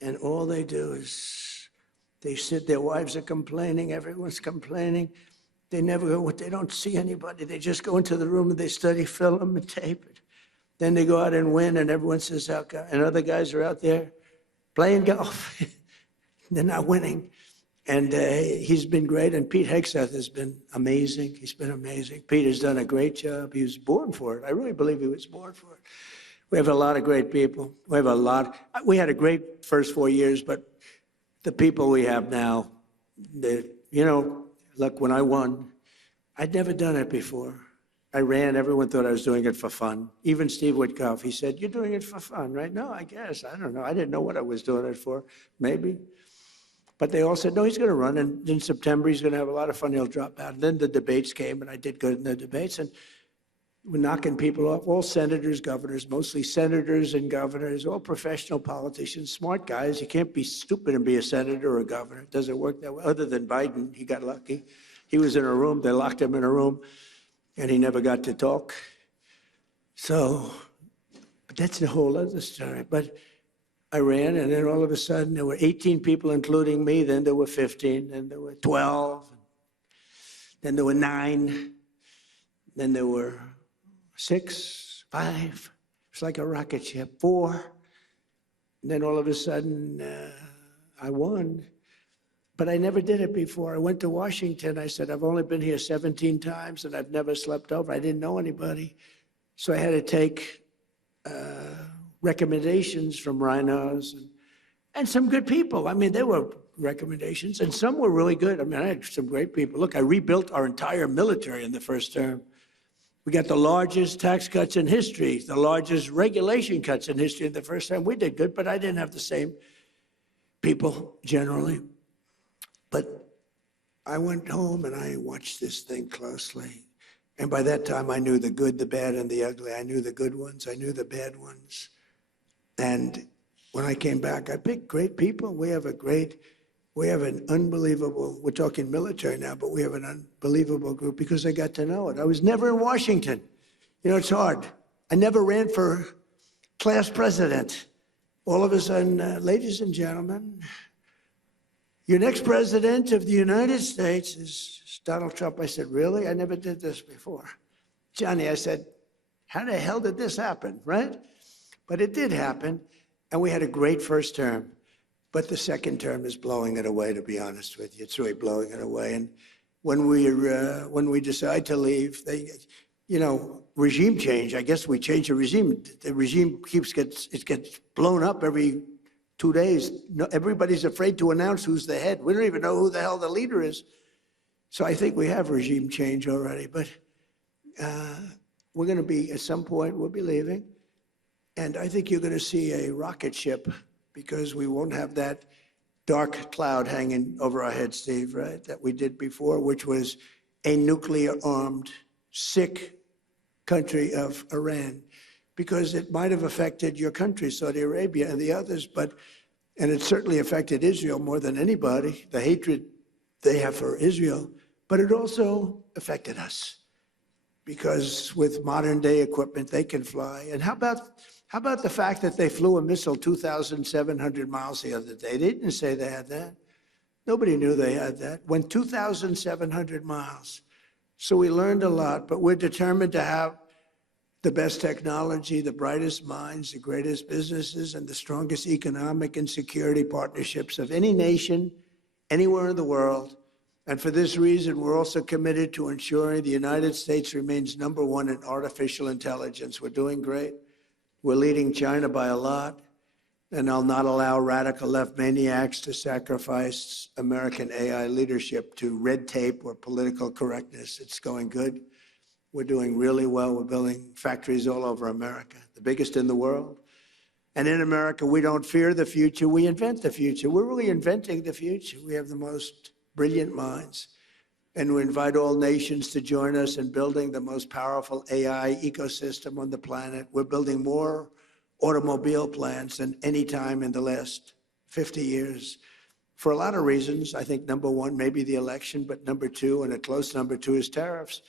And all they do is they sit, their wives are complaining, everyone's complaining. They never go, they don't see anybody. They just go into the room and they study film and tape it. Then they go out and win, and everyone says, and other guys are out there playing golf. They're not winning. And he's been great, and Pete Hegseth has been amazing. He's been amazing. Pete has done a great job. He was born for it. I really believe he was born for it. We have a lot of great people. We have a lot. We had a great first 4 years, but the people we have now, you know, look, when I won, I'd never done it before. I ran. Everyone thought I was doing it for fun. Even Steve Witkoff, he said, you're doing it for fun, right? No, I guess. I don't know. I didn't know what I was doing it for. Maybe. But they all said, no, he's going to run. And in September, he's going to have a lot of fun. He'll drop out. And then the debates came, and I did good in the debates. And we're knocking people off, all senators, governors, mostly senators and governors, all professional politicians, smart guys. You can't be stupid and be a senator or a governor. It doesn't work that way. Other than Biden, he got lucky. He was in a room. They locked him in a room, and he never got to talk. So, but that's a whole other story. But I ran, and then all of a sudden, there were 18 people, including me. Then there were 15. Then there were 12. Then there were 9. Then there were 6, 5. It's like a rocket ship. 4. And then all of a sudden, I won. But I never did it before. I went to Washington. I said, I've only been here 17 times, and I've never slept over. I didn't know anybody. So I had to take recommendations from rhinos and some good people. I mean, there were recommendations, and some were really good. I mean, I had some great people. Look, I rebuilt our entire military in the first term. We got the largest tax cuts in history, the largest regulation cuts in history. The first time we did good, but I didn't have the same people generally. But I went home and I watched this thing closely. And by that time, I knew the good, the bad, and the ugly. I knew the good ones. I knew the bad ones. And when I came back, I picked great people. We have an unbelievable, we're talking military now, but we have an unbelievable group because I got to know it. I was never in Washington. You know, it's hard. I never ran for class president. All of a sudden, ladies and gentlemen, your next president of the United States is Donald Trump. I said, really? I never did this before. Johnny, I said, how the hell did this happen, right? But it did happen, and we had a great first term. But the second term is blowing it away, to be honest with you. It's really blowing it away. And when we decide to leave, regime change, I guess we change the regime. The regime gets blown up every 2 days. No, everybody's afraid to announce who's the head. We don't even know who the hell the leader is. So I think we have regime change already. But we're going to be, at some point, we'll be leaving. And I think you're going to see a rocket ship because we won't have that dark cloud hanging over our heads, Steve, right, that we did before, which was a nuclear-armed, sick country of Iran, because it might have affected your country, Saudi Arabia, and the others, and it certainly affected Israel more than anybody, the hatred they have for Israel, but it also affected us, because with modern-day equipment, they can fly. And how about the fact that they flew a missile 2,700 miles the other day? They didn't say they had that. Nobody knew they had that. Went 2,700 miles. So we learned a lot, but we're determined to have the best technology, the brightest minds, the greatest businesses, and the strongest economic and security partnerships of any nation, anywhere in the world. And for this reason, we're also committed to ensuring the United States remains #1 in artificial intelligence. We're doing great. We're leading China by a lot, and I'll not allow radical left maniacs to sacrifice American AI leadership to red tape or political correctness. It's going good. We're doing really well. We're building factories all over America, the biggest in the world. And in America, we don't fear the future. We invent the future. We're really inventing the future. We have the most brilliant minds. And we invite all nations to join us in building the most powerful AI ecosystem on the planet. We're building more automobile plants than any time in the last 50 years. For a lot of reasons. I think #1, maybe the election, but #2, and a close #2, is tariffs.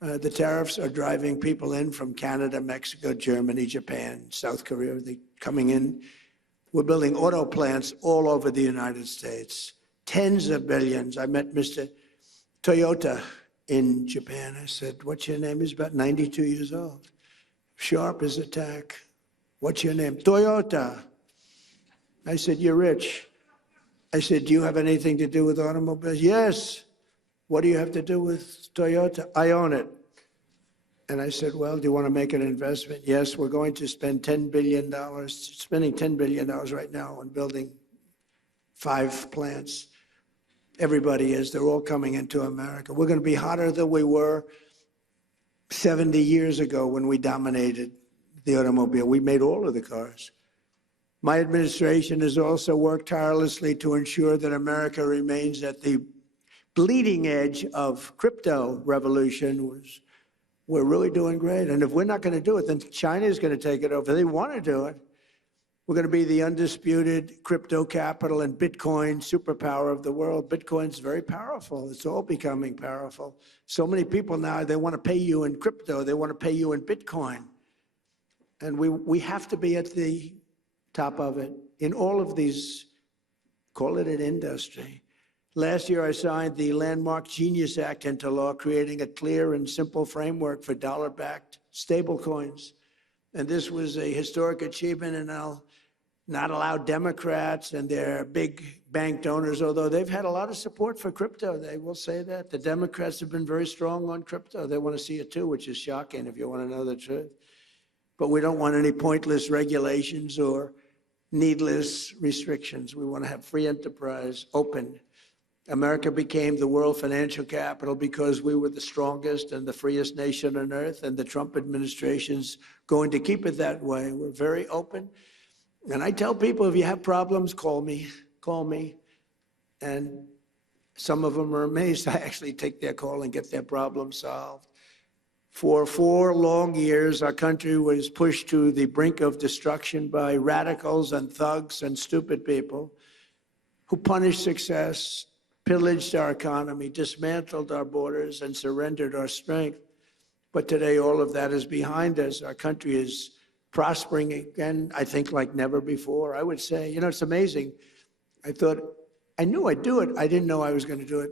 The tariffs are driving people in from Canada, Mexico, Germany, Japan, South Korea. They're coming in. We're building auto plants all over the United States, tens of billions. I met Mr. Toyota in Japan. I said, what's your name? He's about 92 years old. Sharp as a tack. What's your name? Toyota. I said, you're rich. I said, do you have anything to do with automobiles? Yes. What do you have to do with Toyota? I own it. And I said, well, do you want to make an investment? Yes, we're going to spend $10 billion, spending $10 billion right now on building 5 plants. Everybody is. They're all coming into America. We're going to be hotter than we were 70 years ago when we dominated the automobile. We made all of the cars. My administration has also worked tirelessly to ensure that America remains at the bleeding edge of crypto revolution. We're really doing great. And if we're not going to do it, then China is going to take it over. They want to do it. We're going to be the undisputed crypto capital and Bitcoin superpower of the world. Bitcoin's very powerful. It's all becoming powerful. So many people now, they want to pay you in crypto. They want to pay you in Bitcoin. And we have to be at the top of it in all of these, call it an industry. Last year, I signed the landmark Genius Act into law, creating a clear and simple framework for dollar-backed stablecoins. And this was a historic achievement, and I'll not allow Democrats and their big bank donors, although they've had a lot of support for crypto. They will say that. The Democrats have been very strong on crypto. They want to see it too, which is shocking if you want to know the truth. But we don't want any pointless regulations or needless restrictions. We want to have free enterprise, open. America became the world financial capital because we were the strongest and the freest nation on earth, and the Trump administration's going to keep it that way. We're very open. And I tell people, if you have problems, call me. Call me. And some of them are amazed I actually take their call and get their problem solved. For 4 long years, our country was pushed to the brink of destruction by radicals and thugs and stupid people who punished success, pillaged our economy, dismantled our borders, and surrendered our strength. But today, all of that is behind us. Our country is prospering again, I think, like never before. I would say, you know, it's amazing. I knew I'd do it. I didn't know I was going to do it.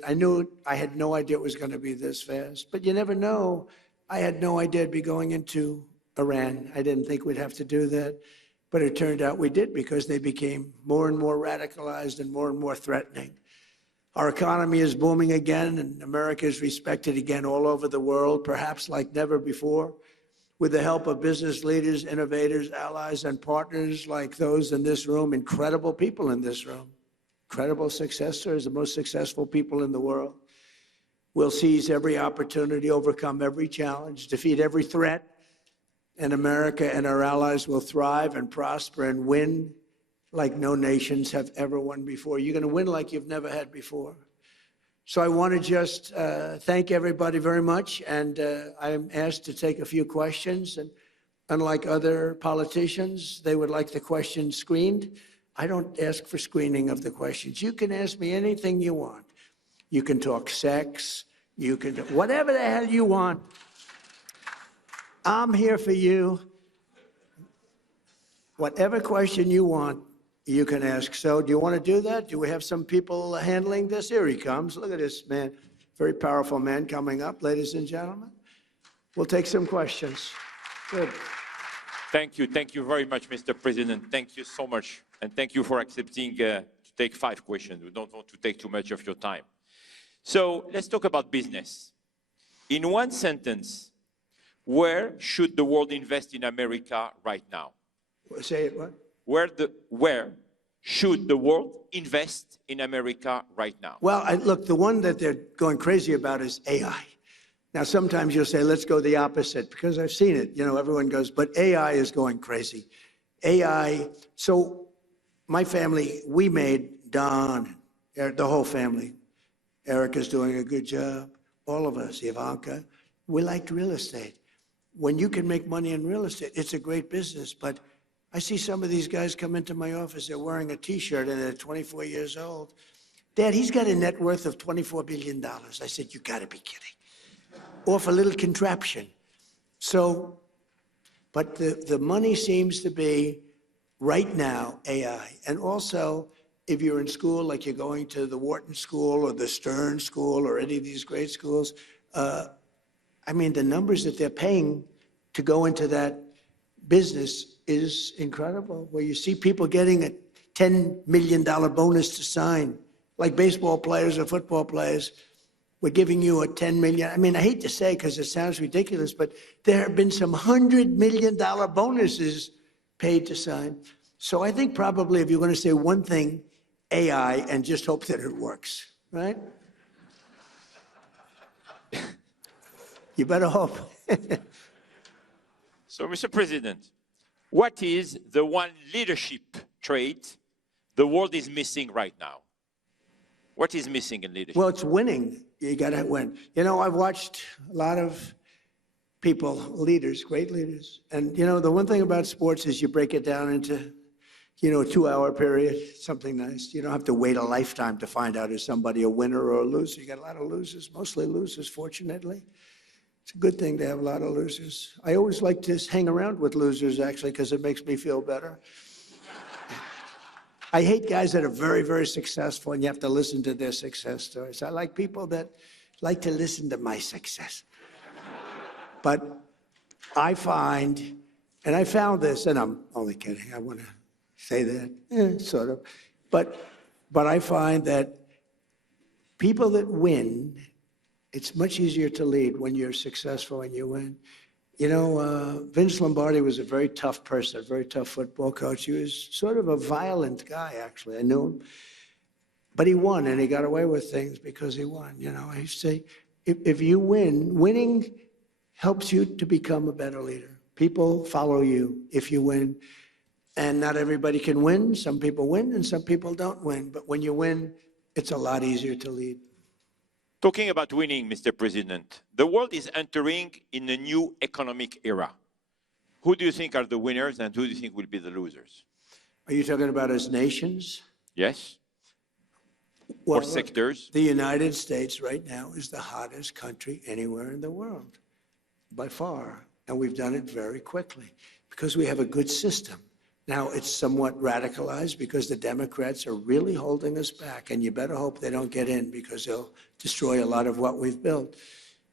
I had no idea it was going to be this fast. But you never know. I had no idea I'd be going into Iran. I didn't think we'd have to do that. But it turned out we did, because they became more and more radicalized and more threatening. Our economy is booming again, and America is respected again all over the world, perhaps like never before. With the help of business leaders, innovators, allies, and partners like those in this room, incredible people in this room, incredible success stories, the most successful people in the world. We'll seize every opportunity, overcome every challenge, defeat every threat, and America and our allies will thrive and prosper and win like no nations have ever won before. You're going to win like you've never had before. So I want to just thank everybody very much, and I'm asked to take a few questions. And unlike other politicians, they would like the questions screened. I don't ask for screening of the questions. You can ask me anything you want. You can talk sex. You can do whatever the hell you want. I'm here for you. Whatever question you want, you can ask. So do you want to do that? Do we have some people handling this? Here he comes. Look at this man. Very powerful man coming up, ladies and gentlemen. We'll take some questions. Good. Thank you. Thank you very much, Mr. President. Thank you so much. And thank you for accepting to take 5 questions. We don't want to take too much of your time. So let's talk about business. In one sentence, where should the world invest in America right now? Say it, what? Where should the world invest in America right now? Well, look, the one that they're going crazy about is AI. Now, sometimes you'll say, let's go the opposite, because I've seen it. You know, everyone goes, but AI is going crazy. AI, so my family, we made Don, the whole family. Erica's doing a good job. All of us, Ivanka, we liked real estate. When you can make money in real estate, it's a great business. But I see some of these guys come into my office, they're wearing a T-shirt and they're 24 years old. Dad, he's got a net worth of $24 billion. I said, you gotta be kidding. Off a little contraption. So, but the money seems to be, right now, AI. And also, if you're in school, like you're going to the Wharton School or the Stern School or any of these great schools, I mean, the numbers that they're paying to go into that business is incredible, where you see people getting a $10 million bonus to sign, like baseball players or football players. We're giving you a $10 million. I mean, I hate to say because it sounds ridiculous, but there have been some $100 million bonuses paid to sign. So I think probably if you're going to say one thing, AI, and just hope that it works, right? You better hope. So, Mr. President, what is the one leadership trait the world is missing right now? What is missing in leadership? Well, it's winning. You got to win. You know, I've watched a lot of people, leaders, great leaders. And, you know, the one thing about sports is you break it down into, you know, a 2-hour period, something nice. You don't have to wait a lifetime to find out is somebody a winner or a loser. You got a lot of losers, mostly losers, fortunately. It's a good thing to have a lot of losers. I always like to hang around with losers, actually, because it makes me feel better. I hate guys that are very, very successful and you have to listen to their success stories. I like people that like to listen to my success. But I find, and I found this, and I'm only kidding, I want to say that, sort of. But I find that people that win, it's much easier to lead when you're successful and you win. You know, Vince Lombardi was a very tough person, a very tough football coach. He was sort of a violent guy, actually. I knew him. But he won, and he got away with things because he won. You know, I say, if you win, winning helps you to become a better leader. People follow you if you win. And not everybody can win. Some people win and some people don't win. But when you win, it's a lot easier to lead. Talking about winning, Mr. President, the world is entering in a new economic era. Who do you think are the winners and who do you think will be the losers? Are you talking about as nations? Yes? Well, Or sectors? The United States right now is the hottest country anywhere in the world, by far. And we've done it very quickly because we have a good system. Now, it's somewhat radicalized because the Democrats are really holding us back, and you better hope they don't get in because they'll destroy a lot of what we've built.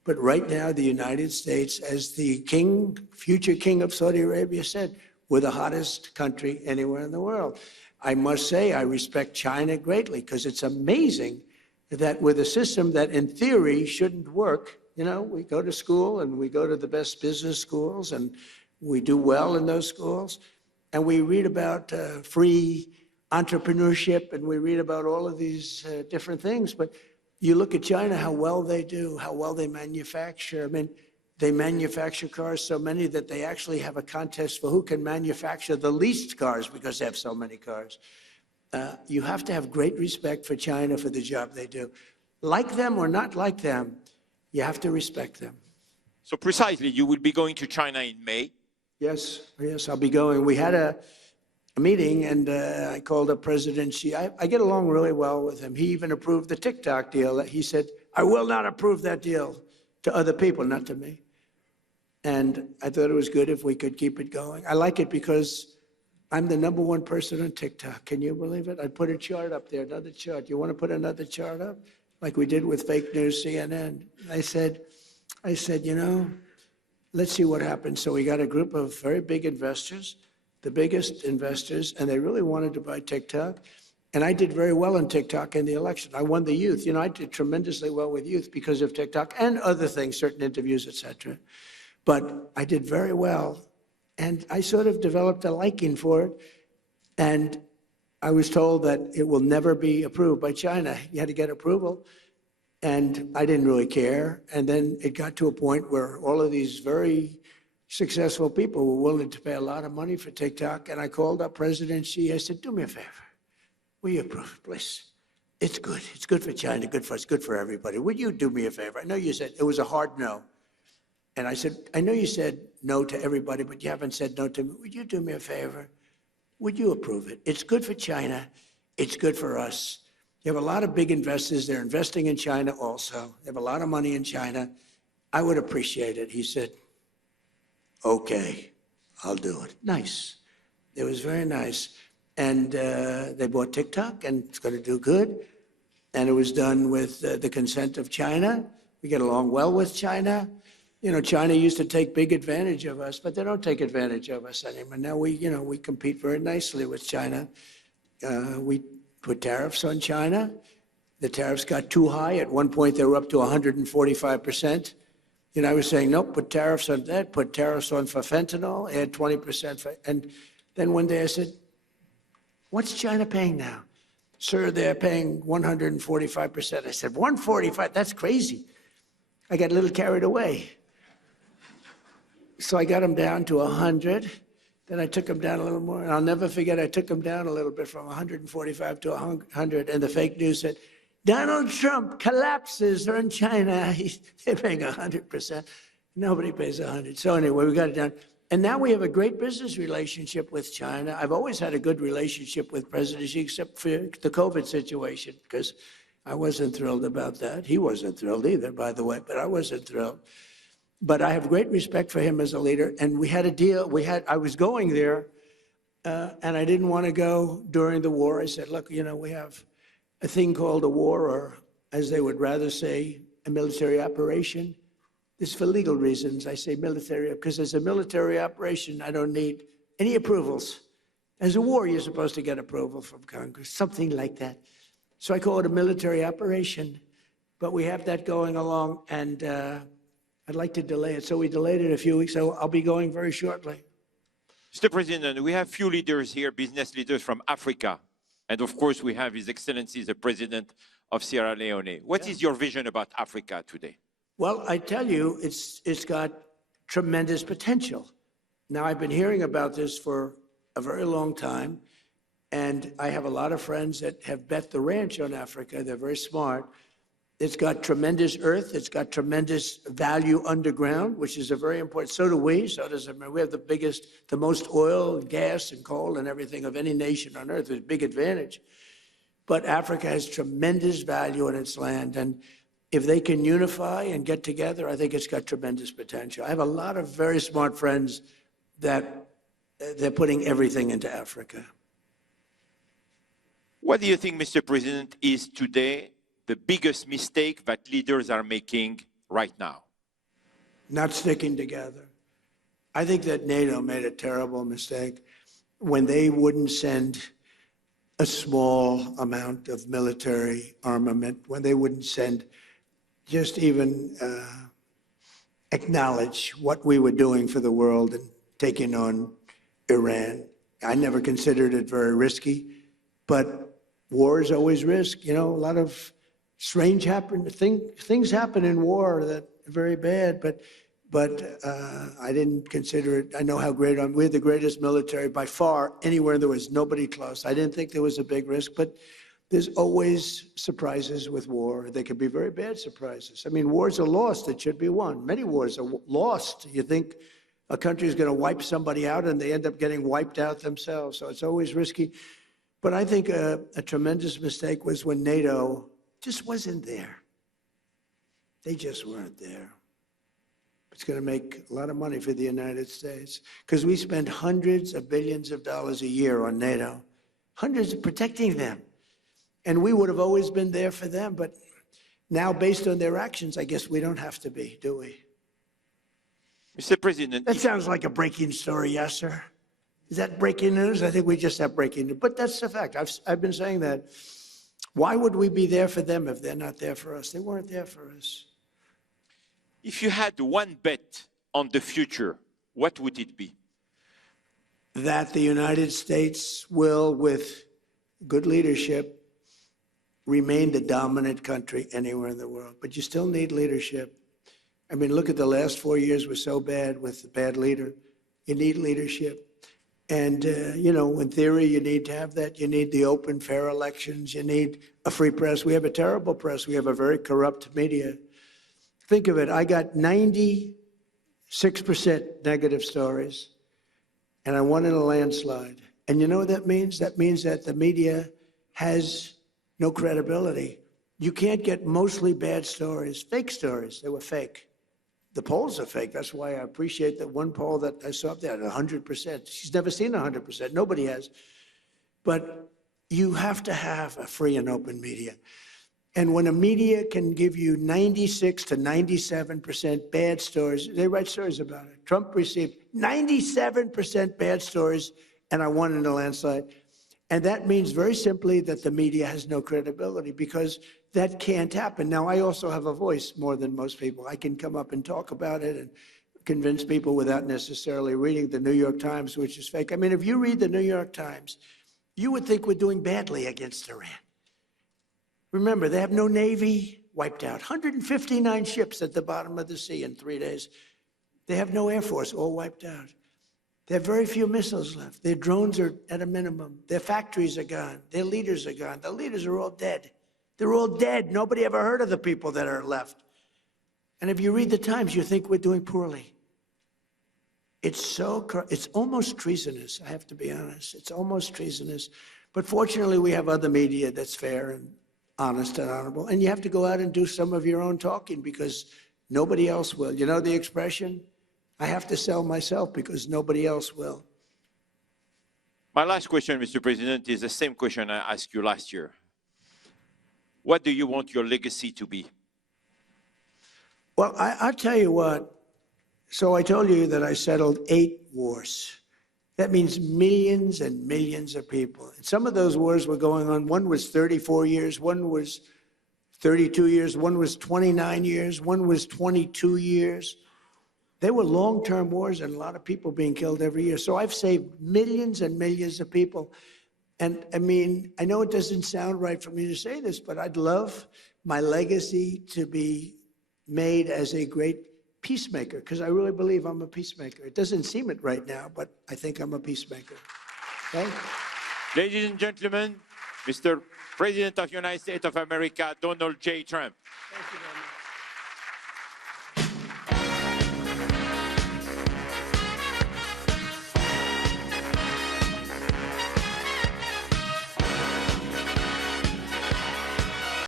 But right now, the United States, as the king, future king of Saudi Arabia said, we're the hottest country anywhere in the world. I must say, I respect China greatly because it's amazing that with a system that in theory shouldn't work, you know, we go to school and we go to the best business schools and we do well in those schools. And we read about free entrepreneurship and we read about all of these different things. But you look at China, how well they do, how well they manufacture. I mean, they manufacture cars so many that they actually have a contest for who can manufacture the least cars because they have so many cars. You have to have great respect for China for the job they do. Like them or not like them, you have to respect them. So precisely, you will be going to China in May. Yes, I'll be going. We had a meeting, and I called up President Xi. I get along really well with him. He even approved the TikTok deal. He said, I will not approve that deal to other people, not to me. And I thought it was good if we could keep it going. I like it because I'm the #1 person on TikTok. Can you believe it? I put a chart up there, another chart. You want to put another chart up? Like we did with fake news CNN. I said, you know, let's see what happens. So we got a group of very big investors, the biggest investors, and they really wanted to buy TikTok. And I did very well on TikTok in the election. I won the youth. You know, I did tremendously well with youth because of TikTok and other things, certain interviews, et cetera. But I did very well. And I sort of developed a liking for it. And I was told that it will never be approved by China. You had to get approval. And I didn't really care. And then it got to a point where all of these very successful people were willing to pay a lot of money for TikTok. And I called up President Xi. I said, do me a favor. Will you approve it, please? It's good. It's good for China, good for us, good for everybody. Would you do me a favor? I know you said it was a hard no. And I said, I know you said no to everybody, but you haven't said no to me. Would you do me a favor? Would you approve it? It's good for China. It's good for us. You have a lot of big investors. They're investing in China also. They have a lot of money in China. I would appreciate it. He said, okay, I'll do it. Nice. It was very nice. And they bought TikTok, and it's going to do good. And it was done with the consent of China. We get along well with China. You know, China used to take big advantage of us, but they don't take advantage of us anymore. Now we compete very nicely with China. We put tariffs on China. The tariffs got too high. At one point, they were up to 145%. You know, I was saying, nope, put tariffs on that, put tariffs on for fentanyl, add 20%. And then one day I said, what's China paying now? Sir, they're paying 145%. I said, 145? That's crazy. I got a little carried away. So I got them down to 100. Then I took them down a little more. And I'll never forget, I took them down a little bit from 145 to 100. And the fake news said, Donald Trump collapses on China. They're paying 100%. Nobody pays 100. So anyway, we got it down. And now we have a great business relationship with China. I've always had a good relationship with President Xi, except for the COVID situation, because I wasn't thrilled about that. He wasn't thrilled either, by the way, but I wasn't thrilled. But I have great respect for him as a leader. And we had a deal. I was going there, and I didn't want to go during the war. I said, look, you know, we have a thing called a war, or as they would rather say, a military operation. This is for legal reasons. I say military, because as a military operation, I don't need any approvals. As a war, you're supposed to get approval from Congress, something like that. So I call it a military operation, but we have that going along, and I'd like to delay it. So we delayed it a few weeks, so I'll be going very shortly. Mr. President, we have few leaders here, business leaders from Africa. And of course, we have His Excellency, the President of Sierra Leone. What is your vision about Africa today? Well, I tell you, it's got tremendous potential. Now, I've been hearing about this for a very long time, and I have a lot of friends that have bet the ranch on Africa. They're very smart. It's got tremendous earth. It's got tremendous value underground, which is a very important. So do we. So does America. We have the most oil and gas and coal and everything of any nation on earth. It's a big advantage. But Africa has tremendous value in its land. And if they can unify and get together, I think it's got tremendous potential. I have a lot of very smart friends that they're putting everything into Africa. What do you think, Mr. President, is today the biggest mistake that leaders are making right now? Not sticking together. I think that NATO made a terrible mistake when they wouldn't send a small amount of military armament, when they wouldn't send just even acknowledge what we were doing for the world and taking on Iran. I never considered it very risky, but war is always risk. You know, a lot of strange things happen in war that are very bad, but I didn't consider it. I know how great we're the greatest military by far anywhere there was nobody close. I didn't think there was a big risk, but there's always surprises with war. They can be very bad surprises. I mean, wars are lost that should be won. Many wars are lost. You think a country is going to wipe somebody out and they end up getting wiped out themselves. So it's always risky. But I think a tremendous mistake was when NATO just wasn't there. They just weren't there. It's going to make a lot of money for the United States because we spend hundreds of billions of dollars a year on NATO, hundreds of protecting them. And we would have always been there for them. But now, based on their actions, I guess we don't have to be, do we? Mr. President, that sounds like a breaking story, yes, sir. Is that breaking news? I think we just have breaking news. But that's the fact. I've been saying that. Why would we be there for them if they're not there for us? They weren't there for us. If you had one bet on the future, what would it be? That the United States will, with good leadership, remain the dominant country anywhere in the world. But you still need leadership. I mean, look at the last 4 years were so bad with the bad leader. You need leadership. And, you know, in theory, you need to have that. You need the open, fair elections. You need a free press. We have a terrible press. We have a very corrupt media. Think of it. I got 96% negative stories, and I won in a landslide. And you know what that means? That means that the media has no credibility. You can't get mostly bad stories, fake stories. They were fake. The polls are fake. That's why I appreciate that one poll that I saw up there, 100%. She's never seen 100%. Nobody has. But you have to have a free and open media. And when a media can give you 96 to 97% bad stories, they write stories about it. Trump received 97% bad stories, and I won in a landslide. And that means very simply that the media has no credibility because that can't happen. Now, I also have a voice more than most people. I can come up and talk about it and convince people without necessarily reading the New York Times, which is fake. I mean, if you read the New York Times, you would think we're doing badly against Iran. Remember, they have no Navy, wiped out. 159 ships at the bottom of the sea in 3 days. They have no Air Force, all wiped out. They have very few missiles left. Their drones are at a minimum. Their factories are gone. Their leaders are gone. The leaders are all dead. They're all dead. Nobody ever heard of the people that are left. And if you read the Times, you think we're doing poorly. It's almost treasonous, I have to be honest. It's almost treasonous. But fortunately, we have other media that's fair and honest and honorable. And you have to go out and do some of your own talking because nobody else will. You know the expression? I have to sell myself because nobody else will. My last question, Mr. President, is the same question I asked you last year. What do you want your legacy to be? Well, I'll tell you what. So I told you that I settled 8 wars. That means millions and millions of people. And some of those wars were going on. One was 34 years, one was 32 years, one was 29 years, one was 22 years. They were long-term wars and a lot of people being killed every year. So I've saved millions and millions of people. And I mean, I know it doesn't sound right for me to say this, but I'd love my legacy to be made as a great peacemaker, because I really believe I'm a peacemaker. It doesn't seem it right now, but I think I'm a peacemaker. Okay? Ladies and gentlemen, Mr. President of the United States of America, Donald J. Trump. Thank you very much.